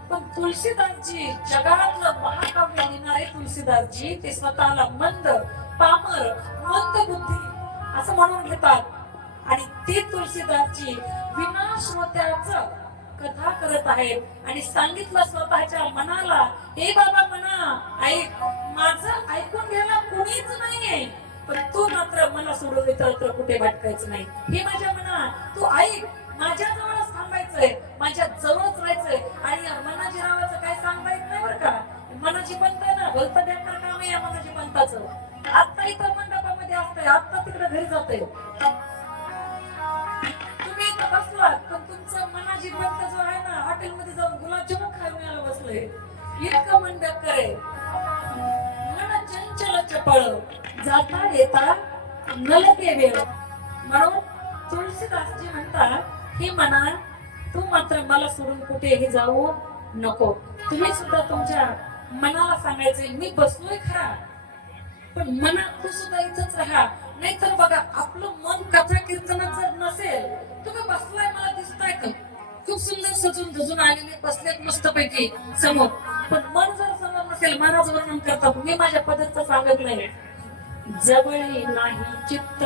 पण तुलसीदासजी जगातलं महाकाव्य लिहिणारे तुलसीदासजी ते स्वतःला मंद पामर मंद बुद्धी असं म्हणून घेतात. आणि ते तुलसीदासजी विना श्रोत्याचं कथा करत आहेत आणि सांगितलं स्वतःच्या मनाला, हे बाबा मना ऐक, माझं ऐकून घ्यायला कुणीच नाहीये, पण तू मात्र मला सोडून इतरत्र कुठे भटकायचं नाही. हे माझ्या मना तू ऐक, माझ्या जवळच थांबायचंय, माझ्या जवळच राहायचंय. आणि मनाजी नावाचं काय सांगता येत नाही बरं का. मनाजी पंत आहे ना, भलतं बेकार काम आहे या मनाजी पंताचं. आता इथं मंडपामध्ये असतंय, आता तिकडे घरी जातंय. तुम्ही इथं बसलात पण तुमचं मनाजी पंत जो आहे ना, हॉटेलमध्ये जाऊन गुलाबजामुन खायला मिळायला बसलंय. इतकं मन बेकार आहे. मन चंचल चपळ, जाता येता नलके वेळ. म्हणून तुलसीदासजी म्हणतात, हे मना तू मात्र मला सोडून कुठेही जाऊ नको. तुम्ही सुद्धा तुमच्या मनाला सांगायचे, मी बसलोय खरा, पण मना तू सुद्धा इथंच राहा. नाहीतर बघा, आपलं मन कथा कीर्तनात जर नसेल, तुम्ही बसलाय मला दिसताय का, खूप सुंदर सजून धजून आलेले बसलेत मस्तपैकी समोर, पण मन जर समोर नसेल, महाराज वर्णन करतात, मी माझ्या पद्धतीचं सांगत नाही. जवळी नाही चित्त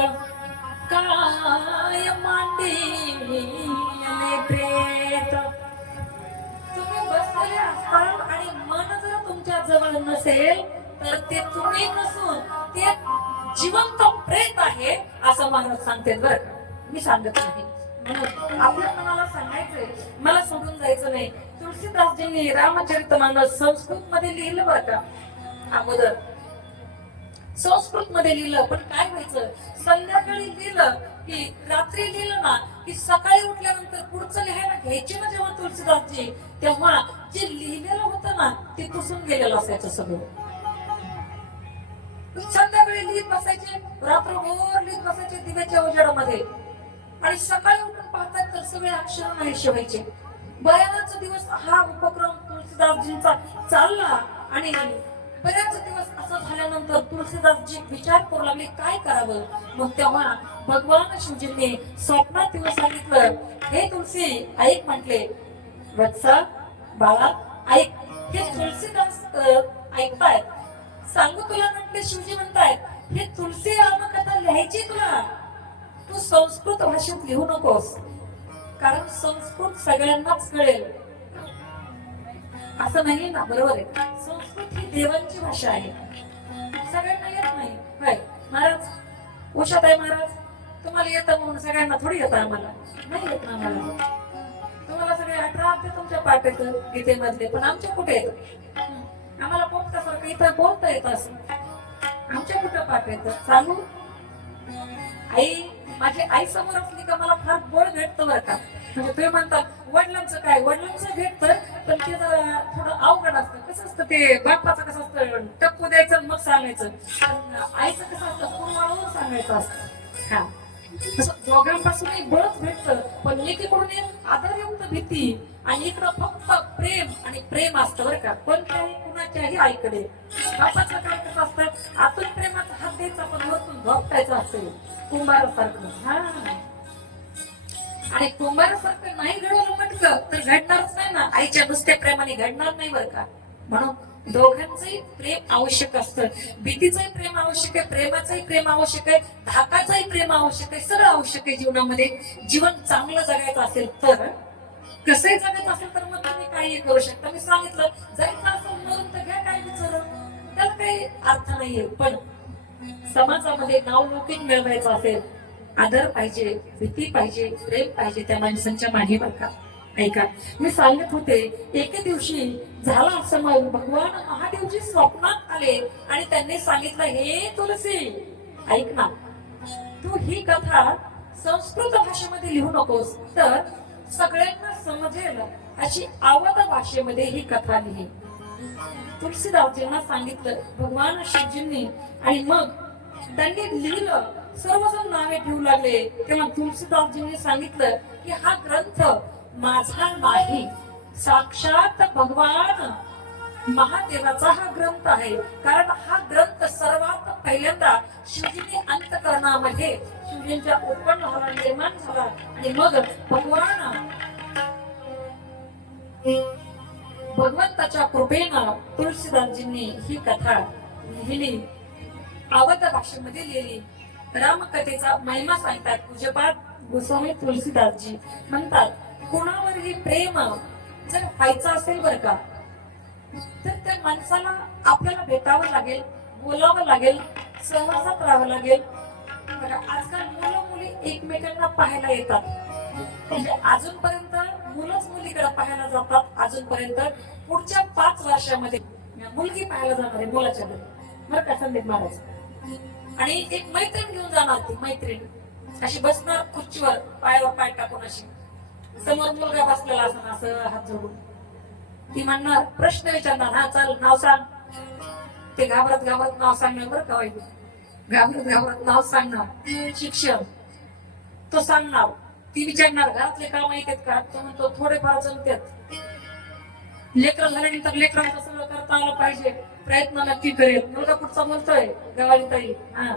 काय मांडी प्रेत. तुम्ही बसलेले असताल आणि मन जर तुमच्या जवळ नसेल तर ते तुम्ही नसून ते जिवंत प्रेत आहे असं महाराज सांगते बरं का, मी सांगत नाही. म्हणून आपल्या मनाला सांगायचंय, मला सोडून जायचं नाही. तुलसीदासजींनी रामचरितमानस संस्कृत मध्ये लिहिलं बरं का, अगोदर संस्कृत मध्ये लिहिलं, पण काय व्हायचं, संध्याकाळी लिहिलं की रात्री लिहिलं ना की सकाळी उठल्यानंतर पुढचं लिहायला घ्यायचे ना जेव्हा तुलसीदासजी, तेव्हा जे लिहिलेलं होतं ना ते पुसून गेलेलं असायचं सगळं. संध्याकाळी लिहित बसायचे, रात्रभर लिहित बसायचे दिव्याच्या उजेडामध्ये, आणि सकाळी उठून पाहतात तर सगळे अक्षर नाहीसे व्हायचे. बऱ्याच दिवस हा उपक्रम तुलसीदासजींचा चालला आणि बऱ्याच दिवस असं झाल्यानंतर तुलसीदासजी विचार करू लागले काय करावं. मग तेव्हा भगवान शिवजींनी स्वप्नात येऊन सांगितलं, हे तुलसी ऐक म्हटले, वत्सा बाळा ऐक. हे तुलसीदास ऐकतायत, सांगू तुला म्हटले, शिवजी म्हणतायत, हे तुलसी रामकथा लिहायची तुला, तू संस्कृत भाषेत लिहू नकोस, कारण संस्कृत सगळ्यांनाच कळेल असं नाही ना, बरोबर आहे. संस्कृत ही देवांची भाषा आहे, सगळ्यांना येत नाही. होय महाराज, उषाताई महाराज, तुम्हाला येतं म्हणून सगळ्यांना थोडी येतं, आम्हाला नाही येत ना. आम्हाला तुम्हाला सगळे 18 अध्याय तुमच्या पाठ येतं गीतेमधले, पण आमच्या कुठे येतं. आम्हाला पोपटासारखं इथं बोलता येतं असं, आमच्या कुठं पाठ येतं सांगू. आई, माझी आई समोर असली का मला फार बळ भेटतं बरं का. म्हणजे तुम्ही म्हणता वडिलांचं काय, वडिलांचं भेटतं, पण ते जरा थोडं अवघड असतं. कसं असतं ते, बापाचं कसं असतं टप्पू द्यायचं मग सांगायचं, आईचं कसं असतं पूर्वाळून सांगायचं असतं. हा, तसं दोघांपासूनही बळच भेटतं, पण एकीकडून एक आदरयुक्त भीती आणि इकडं फक्त प्रेम आणि प्रेम असतं बरं का. कोणत्याही कुणाच्याही आईकडे बापाचं काय कसं असतं, आतून प्रेमाचा हात द्यायचा पण वरतून झोपटायचं असेल कुंभारासारखं. हा, आणि कुंभारासारखं नाही घडवलं म्हटलं तर घडणारच नाही ना, आईच्या नुसत्या प्रेमाने घडणार नाही बरं का. म्हणून दोघांचंही प्रेम आवश्यक असतं, भीतीचंही प्रेम आवश्यक आहे, प्रेमाचंही प्रेम आवश्यक आहे, धाकाचंही प्रेम आवश्यक आहे, सगळं आवश्यक आहे जीवनामध्ये. जीवन चांगलं जगायचं असेल तर, कसंही जगायचं असेल तर मग तुम्ही काही करू शकता. मी सांगितलं, जायचं असेल मरून तर घ्या, काय विचारून, त्याला काही अर्थ नाहीये. पण समाजामध्ये नावलौकिक मिळवायचं असेल, आदर पाहिजे, भीती पाहिजे, प्रेम पाहिजे त्या माणसांच्या मागे बरं का. ऐका, मी सांगत होते एके दिवशी झाला असं मग भगवान महादेवजी स्वप्नात आले आणि त्यांनी सांगितलं, हे तुलसी ऐक ना, तू ही कथा संस्कृत भाषेमध्ये लिहू नकोस, तर सगळ्यांना समजेल अशी अवध भाषेमध्ये ही कथा लिही. तुलसीदासजींना सांगितलं भगवान शिवजींनी, आणि मग त्यांनी लिहिलं. सर्वजण नावे ठेवू लागले. तेव्हा तुलसीदासजींनी सांगितलं की हा ग्रंथ माझा नाही, साक्षात भगवान महादेवाचा हा ग्रंथ आहे. कारण हा ग्रंथ सर्वात पहिल्यांदा शिवजीने अंतःकरणामध्ये शिवजींच्या उत्पन्न झाला, निर्माण झाला, आणि मग भगवंताच्या कृपेनं तुलसीदासजींनी ही कथा लिहिली, अवध भाषेमध्ये लिहिली. रामकथेचा महिमा सांगतात पूज्यपाद गोस्वामी तुलसीदासजी. म्हणतात, कुणावरही प्रेम जर व्हायचं असेल बर का, तर त्या माणसाला आपल्याला भेटावं लागेल, बोलावं लागेल, सहवासात राहावं लागेल. बघा, आजकाल मुलं मुली एकमेकांना पाहायला येतात. म्हणजे अजूनपर्यंत मुलंच मुलीकडे पाहायला जातात. अजूनपर्यंत पुढच्या 5 वर्षामध्ये मुलगी पाहायला जाणार आहे मुलाच्या घरी, बरं का संदीप महाराज. आणि एक मैत्रीण घेऊन जाणार. ती मैत्रीण अशी बसणार खुर्चीवर, पायावर पाय टाकून, अशी समोर मुलगा बसलेला असणार असं हात जोडून. ती म्हणणार, प्रश्न विचारणार, हा चल नाव सांग. ते घाबरत घाबरत नाव सांगणार बरं का वाईट, घाबरत घाबरत नाव सांगणार. शिक्षण तो सांगणार. ती विचारणार, घरातले काम येतात का? तो म्हणतो थोडेफार जमतात. लेकरं झाल्यानंतर लेकरांचं सगळं करता आलं पाहिजे, प्रयत्न नक्की करेल. मुलगा कुठचा बोलतोय? गवाळी ताई. हा,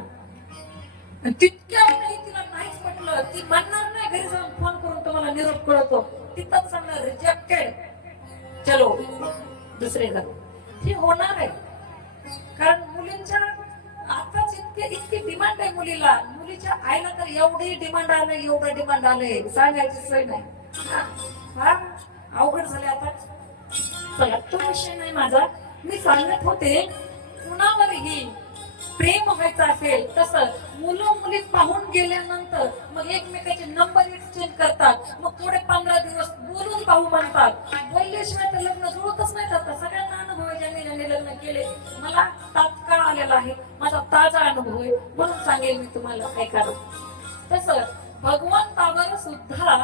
तितक्या तिला नाहीच म्हटलं. ती म्हणणार नाही घरी जाऊन फोन करून तुम्हाला निरोप कळतो, तिथंच सांगणार रिजेक्टेड, चलो दुसरे घर. हे होणार आहे. कारण मुलींच्या आताच इतकी डिमांड आहे मुलीला. मुलीच्या आईला तर एवढी डिमांड आलं, एवढं डिमांड आलंय, सांगायची सोय नाही. फार अवघड झाले आता. चला, तो विषय नाही माझा. मी सांगत होते, कुणावरही प्रेम व्हायचं असेल, तसं मुलं मुली पाहून गेल्यानंतर मग एकमेकाचे नंबर एक्सचेंज करतात. मग थोडे 15 दिवस बोलून पाहू म्हणतात. बोलल्याशिवाय तर लग्न जुळतच नाही. आता सगळ्यांना अनुभव आहे, ज्यांनी लग्न केले. मला तात्काळ आलेला आहे, माझा ताजा अनुभव आहे, म्हणून सांगेल मी तुम्हाला. ऐका, तसं भगवंतावर सुद्धा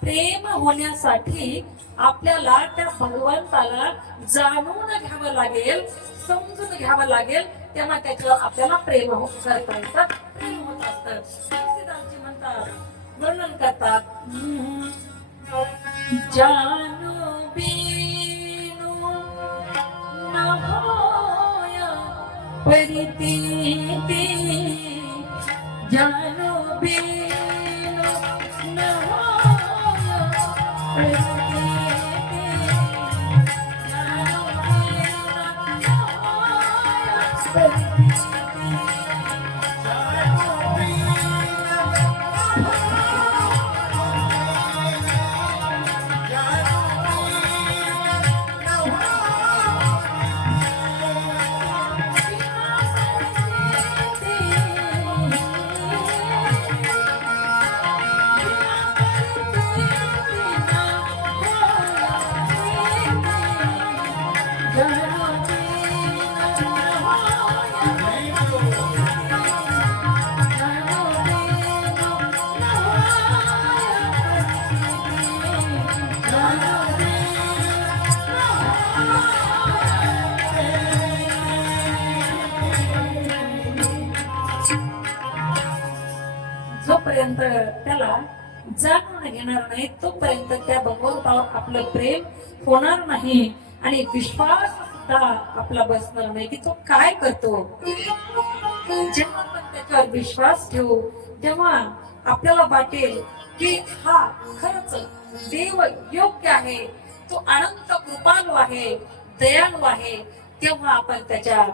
प्रेम होण्यासाठी आपल्याला त्या भगवंताला जाणून घ्यावं लागेल, समजून घ्यावं लागेल. तेव्हा त्याच्यावर आपल्याला प्रेम करता येतात, प्रेम होत असतं. तुलसीदासजी म्हणतात, वर्णन करतात, जानो बिनु न होय परितीती, जानो बिनु न होय परितीती, जानो बिनु न होय परितीती. जोपर्यंत त्याला जाणून घेणार नाही, तोपर्यंत त्या भगवंतावर आपलं प्रेम होणार नाही, आणि विश्वास सुद्धा आपला बसणार नाही की तो काय करतो. जेव्हा आपण त्याच्यावर विश्वास ठेवू, तेव्हा आपल्याला वाटेल की हा खरंच देव योग्य आहे, तो अनंत कृपाळू आहे, दयाळू आहे. तेव्हा आपण त्याच्या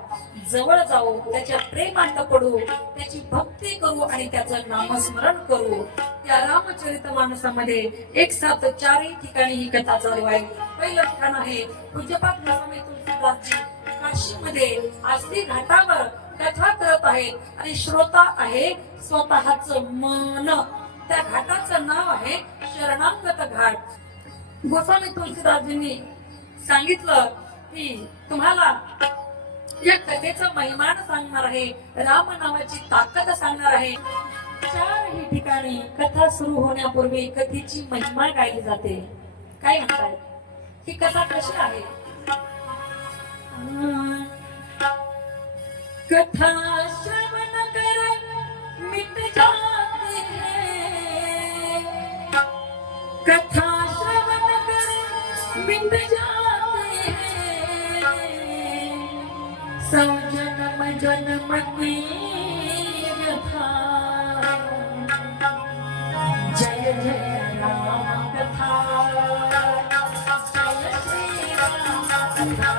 जवळ जाऊ, त्याच्या प्रेमात पडू, त्याची भक्ती करू आणि त्याचं नामस्मरण करू. त्या रामचरितमानसामध्ये एक साथ 4 ठिकाणी ही कथा चालू आहे. पहिलं ठिकाण आहे पूज्यपाद गोस्वामी तुलसीदासजी काशीमध्ये आस्ती घाटावर कथा करत आहेत आणि श्रोता आहे स्वतःच मन. त्या घाटाचं नाव आहे शरणागत घाट. गोस्वामी तुलसीदासजींनी सांगितलं की तुम्हाला या कथेचं महिमान सांगणार आहे, राम नावाची ताकद सांगणार आहे. चारही ठिकाणी कथा सुरू होण्यापूर्वी कथेची महिमा गायली जाते. काय म्हणतात ही कथा कशी आहे? कथा श्रवण कर मिट जाते हैं, कथा श्रवण कर मिट जाते हैं, सौ जन्म जन्म की व्यथा. जय जय राम कथा, जय श्री राम कथा.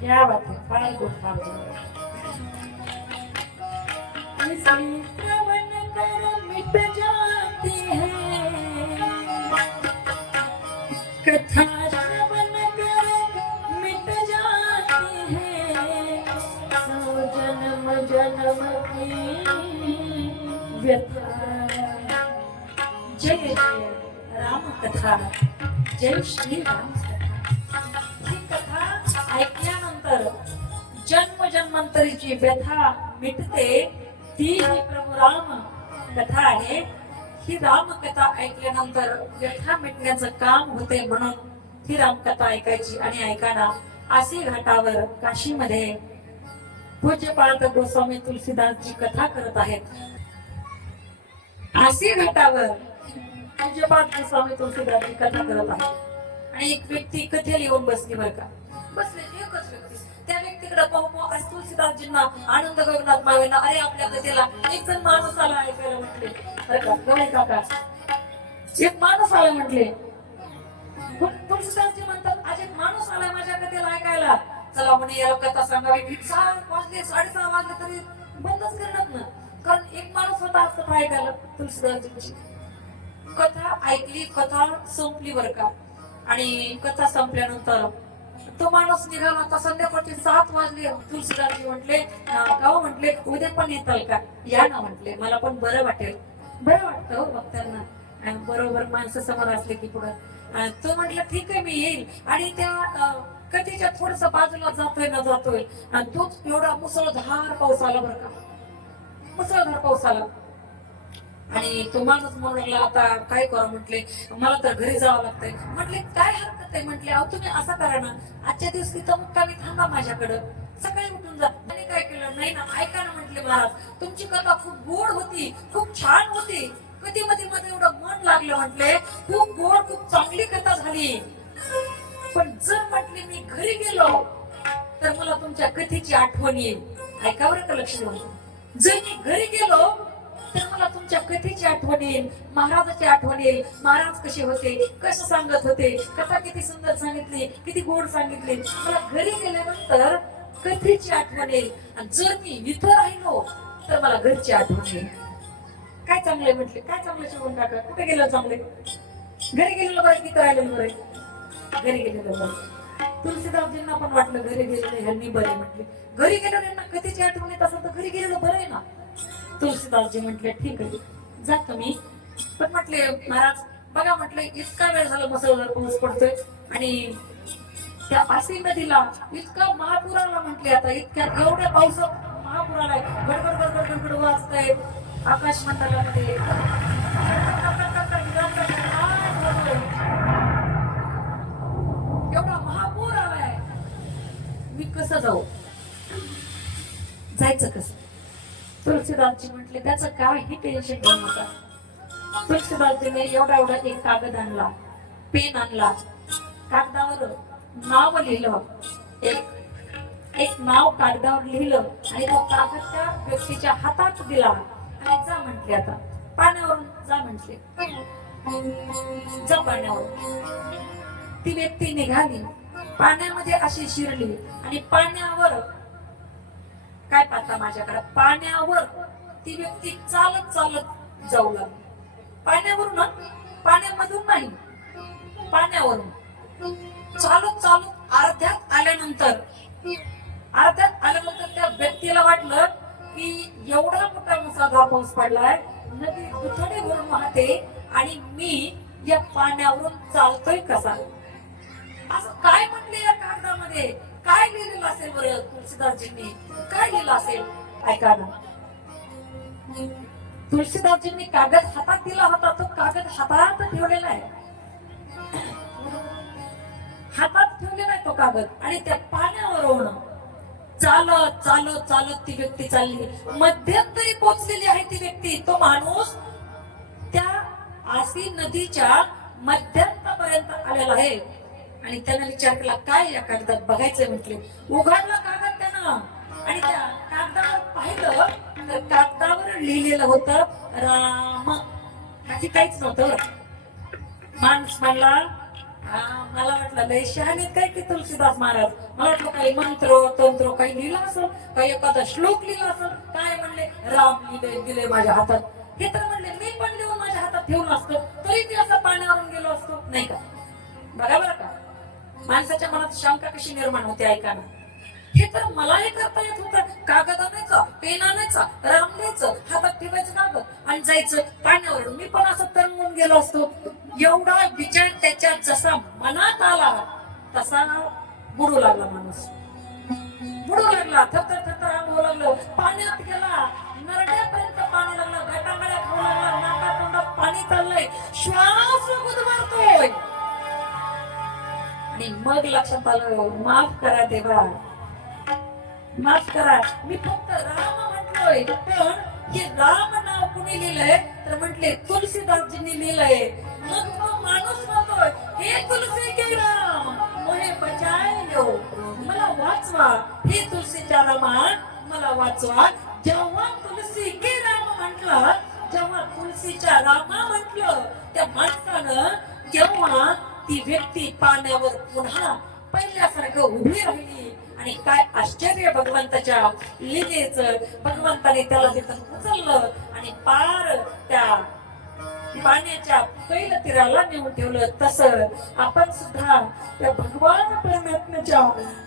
क्या बात है, फार गुड, फार गुड. श्रवण कर मिट जाती है, कथा श्रवण कर मिट जाती है, सौ जन्म जन्म की व्यथा. जय जय राम कथा, जय श्री राम कथा. ही कथा ऐकल्यानंतर जन्म जन्मांतरीची व्यथा मिटते. ती ही प्रभू राम कथा आहे. ही राम कथा ऐकल्यानंतर व्यथा मिटण्याचं काम होते, म्हणून ही राम कथा ऐकायची. आणि ऐकाना आसी घाटावर काशीमध्ये पूज्यपाद गोस्वामी तुलसीदासजी कथा करत आहेत. आसी घाटावर पूज्यपाद गोस्वामी तुलसीदासजी कथा करत आहेत. आणि एक व्यक्ती कथेला येऊन बसली. बरं का, बसले एकच व्यक्ती. त्या व्यक्तीकडे पाहून आज तुलसीदासजींना आनंद गगनात मावेना. अरे आपल्या कथेला एक जण माणूस आला ऐकायला म्हटले. बरं का, गवळी काका एक माणूस आला म्हटले. तुलसीदासजी म्हणतात आज एक माणूस आलाय माझ्या कथेला ऐकायला. चला म्हणे याला कथा सांगावी. 6 वाजले 6:30 वाजले तरी बंदच करणार ना, कारण एक माणूस होता आज कथा ऐकायला तुलसीदासजींची. कथा ऐकली, कथा संपली. बरं का, आणि कथा संपल्यानंतर तो माणूस निघाला. आता संध्याकाळचे 7 वाजले. तुलसीदासजी म्हटले गाव म्हटले उद्या पण येताल का? या ना म्हटले, मला पण बरं वाटेल. बरं वाटतं हो भक्तांना, बरोबर माणसं समोर असले की पुढं. तो म्हटलं ठीक आहे मी येईल. आणि त्या कथेच्या थोडस बाजूला जातोय ना जातोय, आणि तोच एवढा मुसळधार पाऊस आला. बरं का, मुसळधार पाऊस आला. आणि तो माणूस म्हणू लागला आता काय करा म्हटले, मला तर घरी जावं लागतंय. म्हटले काय हरकत आहे म्हटले, अहो तुम्ही असं करा ना, आजच्या दिवस तिथं मुक्कामी थांबा माझ्याकडं, सकाळी उठून जा. आणि काय केलं, नाही ना ऐका ना म्हटले महाराज, तुमची कथा खूप गोड होती, खूप छान होती, कथेमध्ये मध्ये एवढं मन लागलं म्हटले, खूप गोड खूप चांगली कथा झाली. पण जर म्हटले मी घरी गेलो तर मला तुमच्या कथेची आठवण येईल. ऐका बरं का, लक्ष देऊन. जर मी घरी गेलो तर मला तुमच्या कथेची आठवण येईल, महाराजाची आठवण येईल. महाराज कसे होते, कसं सांगत होते, कथा किती सुंदर सांगितली, किती गोड सांगितली. मला घरी गेल्यानंतर कथेची आठवण येईल. आणि जर मी इथं राहिलो तर मला घरची आठवण येईल. काय चांगले म्हटले, काय चांगलं शिवून टाका, कुठे गेलं चांगले, घरी गेलेलं बरं की राहिलेलं बरं, घरी गेलेलं बरं. तुलसीदासजींना पण वाटलं घरी गेलेलं ह्यांनी बरे म्हटले, घरी गेलेलं यांना कधीची आठवण येत असेल तर घरी गेलेलं बरं आहे ना. तुलसीदासजी म्हटले ठीक आहे जा तुम्ही, पण म्हटले महाराज बघा म्हटलं इतका वेळ झाला मुसळधार पाऊस पडतोय आणि त्या आसी नदीला इतका महापूर आला म्हटले, आता इतक्या एवढ्या पावसात महापूर आलाय, गडगड गडगड गडगड वाजताय आकाश मंडळामध्ये, एवढा महापूर आलाय, मी कसं जाऊ, जायचं कसं. तुलसीदासजी म्हटले त्याचं काही टेन्शन घेऊ नका. तुलसीदासजीने एवढा एवढा एक कागद आणला, पेन आणला, कागदावर नाव लिहिलं, एक नाव कागदावर लिहिलं आणि तो कागद त्या व्यक्तीच्या हातात दिला आणि जा म्हटले आता पाण्यावरून जा म्हटले, जा पाण्यावर. ती व्यक्ती निघाली, पाण्यामध्ये अशी शिरली आणि पाण्यावर काय पाहता माझ्याकडे, पाण्यावर ती व्यक्ती चालत चालत जाऊ लागली. पाण्यावरून ना, पाण्यामधून नाही, पाण्यावरून चालत चालत अर्ध्यात आल्यानंतर त्या व्यक्तीला वाटलं की एवढा मोठा मुसळधार पाऊस पडलाय, नदी दुथडी भरून वाहते आणि मी या पाण्यावरून चालतोय कसा. असं काय म्हणले या कागदामध्ये, काय लिहिलेलं असेल बरं तुलसीदासजींनी, काय लिहिलं असेल ऐका ना. तुलसीदासजींनी कागद हातात दिला होता, तो कागद हातात ठेवलेला आहे, हातात ठेवलेला आहे तो कागद आणि त्या पाण्यावरून चालत चालत चालत ती व्यक्ती चालली. मध्यंतरी पोहोचलेली आहे ती व्यक्ती, तो माणूस त्या आसी नदीच्या मध्यंतपर्यंत आलेला आहे आणि त्यानं विचार केला काय या कागदात बघायचंय म्हटले. उघडला कागद त्यानं आणि त्या कागदावर पाहिलं तर कागदावर लिहिलेलं होतं राम, बाकी काहीच नव्हतं. माणूस म्हणला मला वाटलं लय शहाणे काय की तुलसीदास महाराज, मला वाटलं काही मंत्र तंत्र काही लिहिलं असं, काही एखादा श्लोक लिहिला असं. काय म्हणले राम लिहिले दिले माझ्या हातात, हे तर म्हणले मी पण लिहून माझ्या हातात ठेवून असतो तरी मी असं पाण्यावरून गेलो असतो नाही का. बघा बरं का माणसाच्या मनात शंका कशी निर्माण होते ऐका ना. हे तर मला हे करता येत होतं, कागद आणायचा, पेन आणायचा, राम लिहायचं, हातात ठेवायचं कागद आणि जायचं पाण्यावरून, मी पण असं तरंगून गेलो असतो. एवढा विचार त्याच्या जसा मनात आला तसा बुडू लागला माणूस, बुडू लागला, थरथर थरथर होऊ लागलं, पाण्यात गेला, नरड्यापर्यंत पाणी लागलं, गटांगड्या खाऊ लागला, नाका तोंडात पाणी चाललंय, श्वास गुदमरतोय. आणि मग लक्षात आलं माफ करा देवा, माफ करा, मी फक्त राम म्हटलोय, पण हे राम नाव कुणी लिहिलंय तर म्हटले तुलसीदासजींनी लिहिलंय. मग तो माणूस म्हणतोय हे तुलसी के राम मोहे बचाय लो, मला वाचवा, हे तुलसीच्या रामा मला वाचवा. जेव्हा तुलसी के राम म्हटलं, जेव्हा तुलसीच्या रामा म्हटलं त्या माणसानं, तेव्हा ती व्यक्ती पाण्यावर पुन्हा पहिल्यासारखं उभी राहिली. आणि काय आश्चर्य भगवंताच्या लीलेचं, भगवंताने त्याला तिथं उचललं आणि पार त्या पाण्याच्या पहिल्या तीराला नेऊन ठेवलं. तसं आपण सुद्धा त्या भगवान परमात्म्याच्या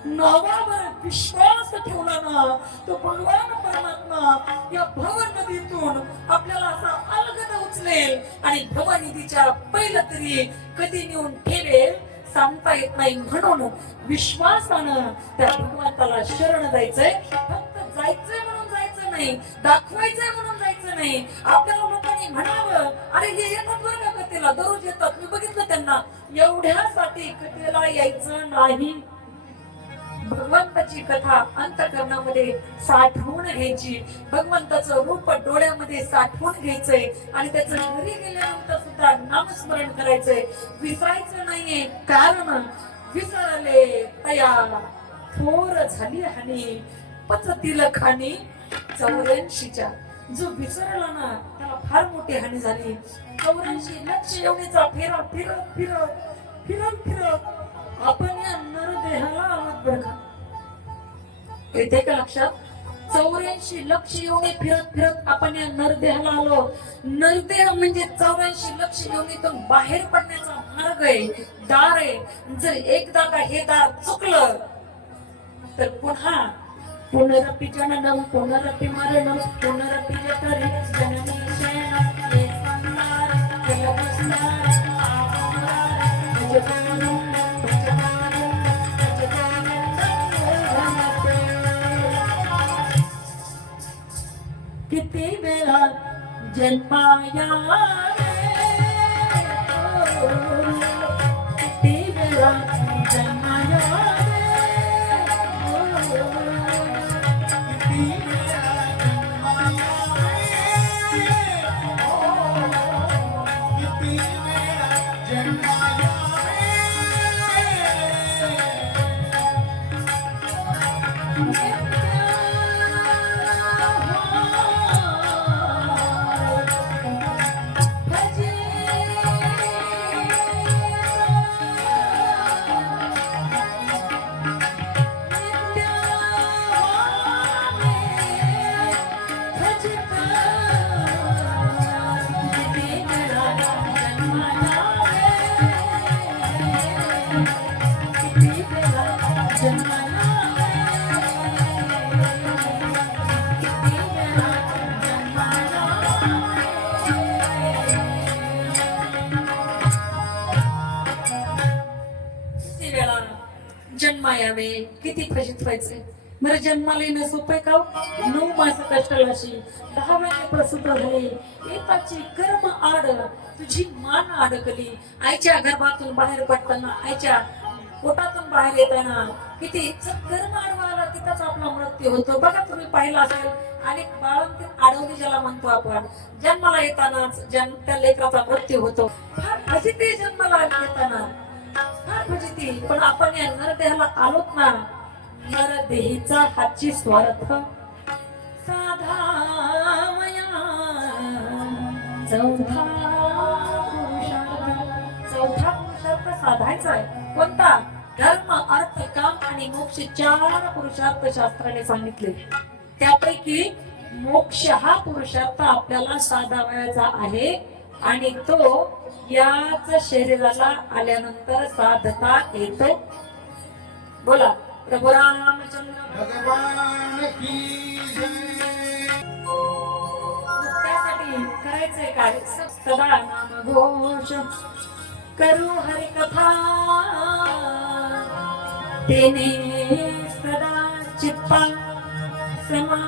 नावावर विश्वास ठेवला ना, तो भगवान परमात्मा या भव नदीतून आपल्याला असा अलगद उचलेल आणि भव नदीच्या पहिल्या तरी कधी नेऊन ठेवेल सांगता येत नाही. म्हणून विश्वासानं त्या भगवंताला शरण जायचंय. फक्त जायचंय म्हणून जायचं नाही, दाखवायचंय म्हणून जायचं नाही. आपल्याला लोकांनी म्हणावं अरे हे येतात बरं का कथेला, दररोज येतात, मी बघितलं त्यांना, एवढ्यासाठी कथेला यायचं नाही. भगवंताची कथा अंतःकरणामध्ये साठवून घ्यायची, भगवंताचं रूप डोळ्यामध्ये साठवून घ्यायचंय आणि त्याचं घरी गेल्यानंतर सुद्धा नामस्मरण करायचंय, विसरायचं नाहीये. कारण विसरले तया थोर झाली हानी, पचतील खाणी 84च्या. जो विसरला ना त्याला फार मोठी हानी झाली. 84 लक्ष एवढीचा फिरत फिरत फिरत फिरत फिरत आपण या नरदेहाला आहोत बरं का. येते का लक्षात? 84 लक्ष योनी फिरत फिरत आपण या नरदेहाला आलो. नरदेह म्हणजे 84 लक्ष योनीतून बाहेर पडण्याचा मार्ग आहे, दार आहे. जर एकदा का हे दार चुकलं तर पुन्हा पुनरपि जननम पुनरपि मरणम पुनरपि जठरे जननी शयनम हे संसार कलविस्तार आवार भजतानंद भजतानंद भजतानंद रमते. किती वेळा जन्माया किती वेळा जन्माया जन्मायावे किती फजित व्हायचे. बरं जन्माला येणं सोपं का? 9 मास कष्टालाशी 10 महिने प्रसूत झाले. एकाची कर्म आड तुझी मान अडकली. आईच्या गर्भातून बाहेर पडताना, आईच्या पोटातून बाहेर येताना किती कर्म आडवाला तिथंच आपला मृत्यू होतो. बघा तुम्ही पाहिलं असेल अनेक बाळांतील आडवणी ज्याला म्हणतो आपण, जन्माला येतानाच त्या लेकराचा मृत्यू होतो. फार फजिती जन्माला येताना, फार फजिती. पण आपण या नरदेहाला आलोत ना, नरदेहीचा हाची स्वार्थ साधावया. चौथा पुरुषार्थ साधायचा आहे. कोणता? धर्म अर्थ काम आणि मोक्ष 4 पुरुषार्थ शास्त्राने सांगितले. त्यापैकी मोक्ष हा पुरुषार्थ आपल्याला साधावयाचा आहे आणि तो याच शरीराला आल्यानंतर साधता येतो. बोला प्रभू रामचंद्र भगवान की जय. त्यासाठी करायचंय काय? सदा नाम घोष करू हरि कथा, तेने सदा चित्ता समा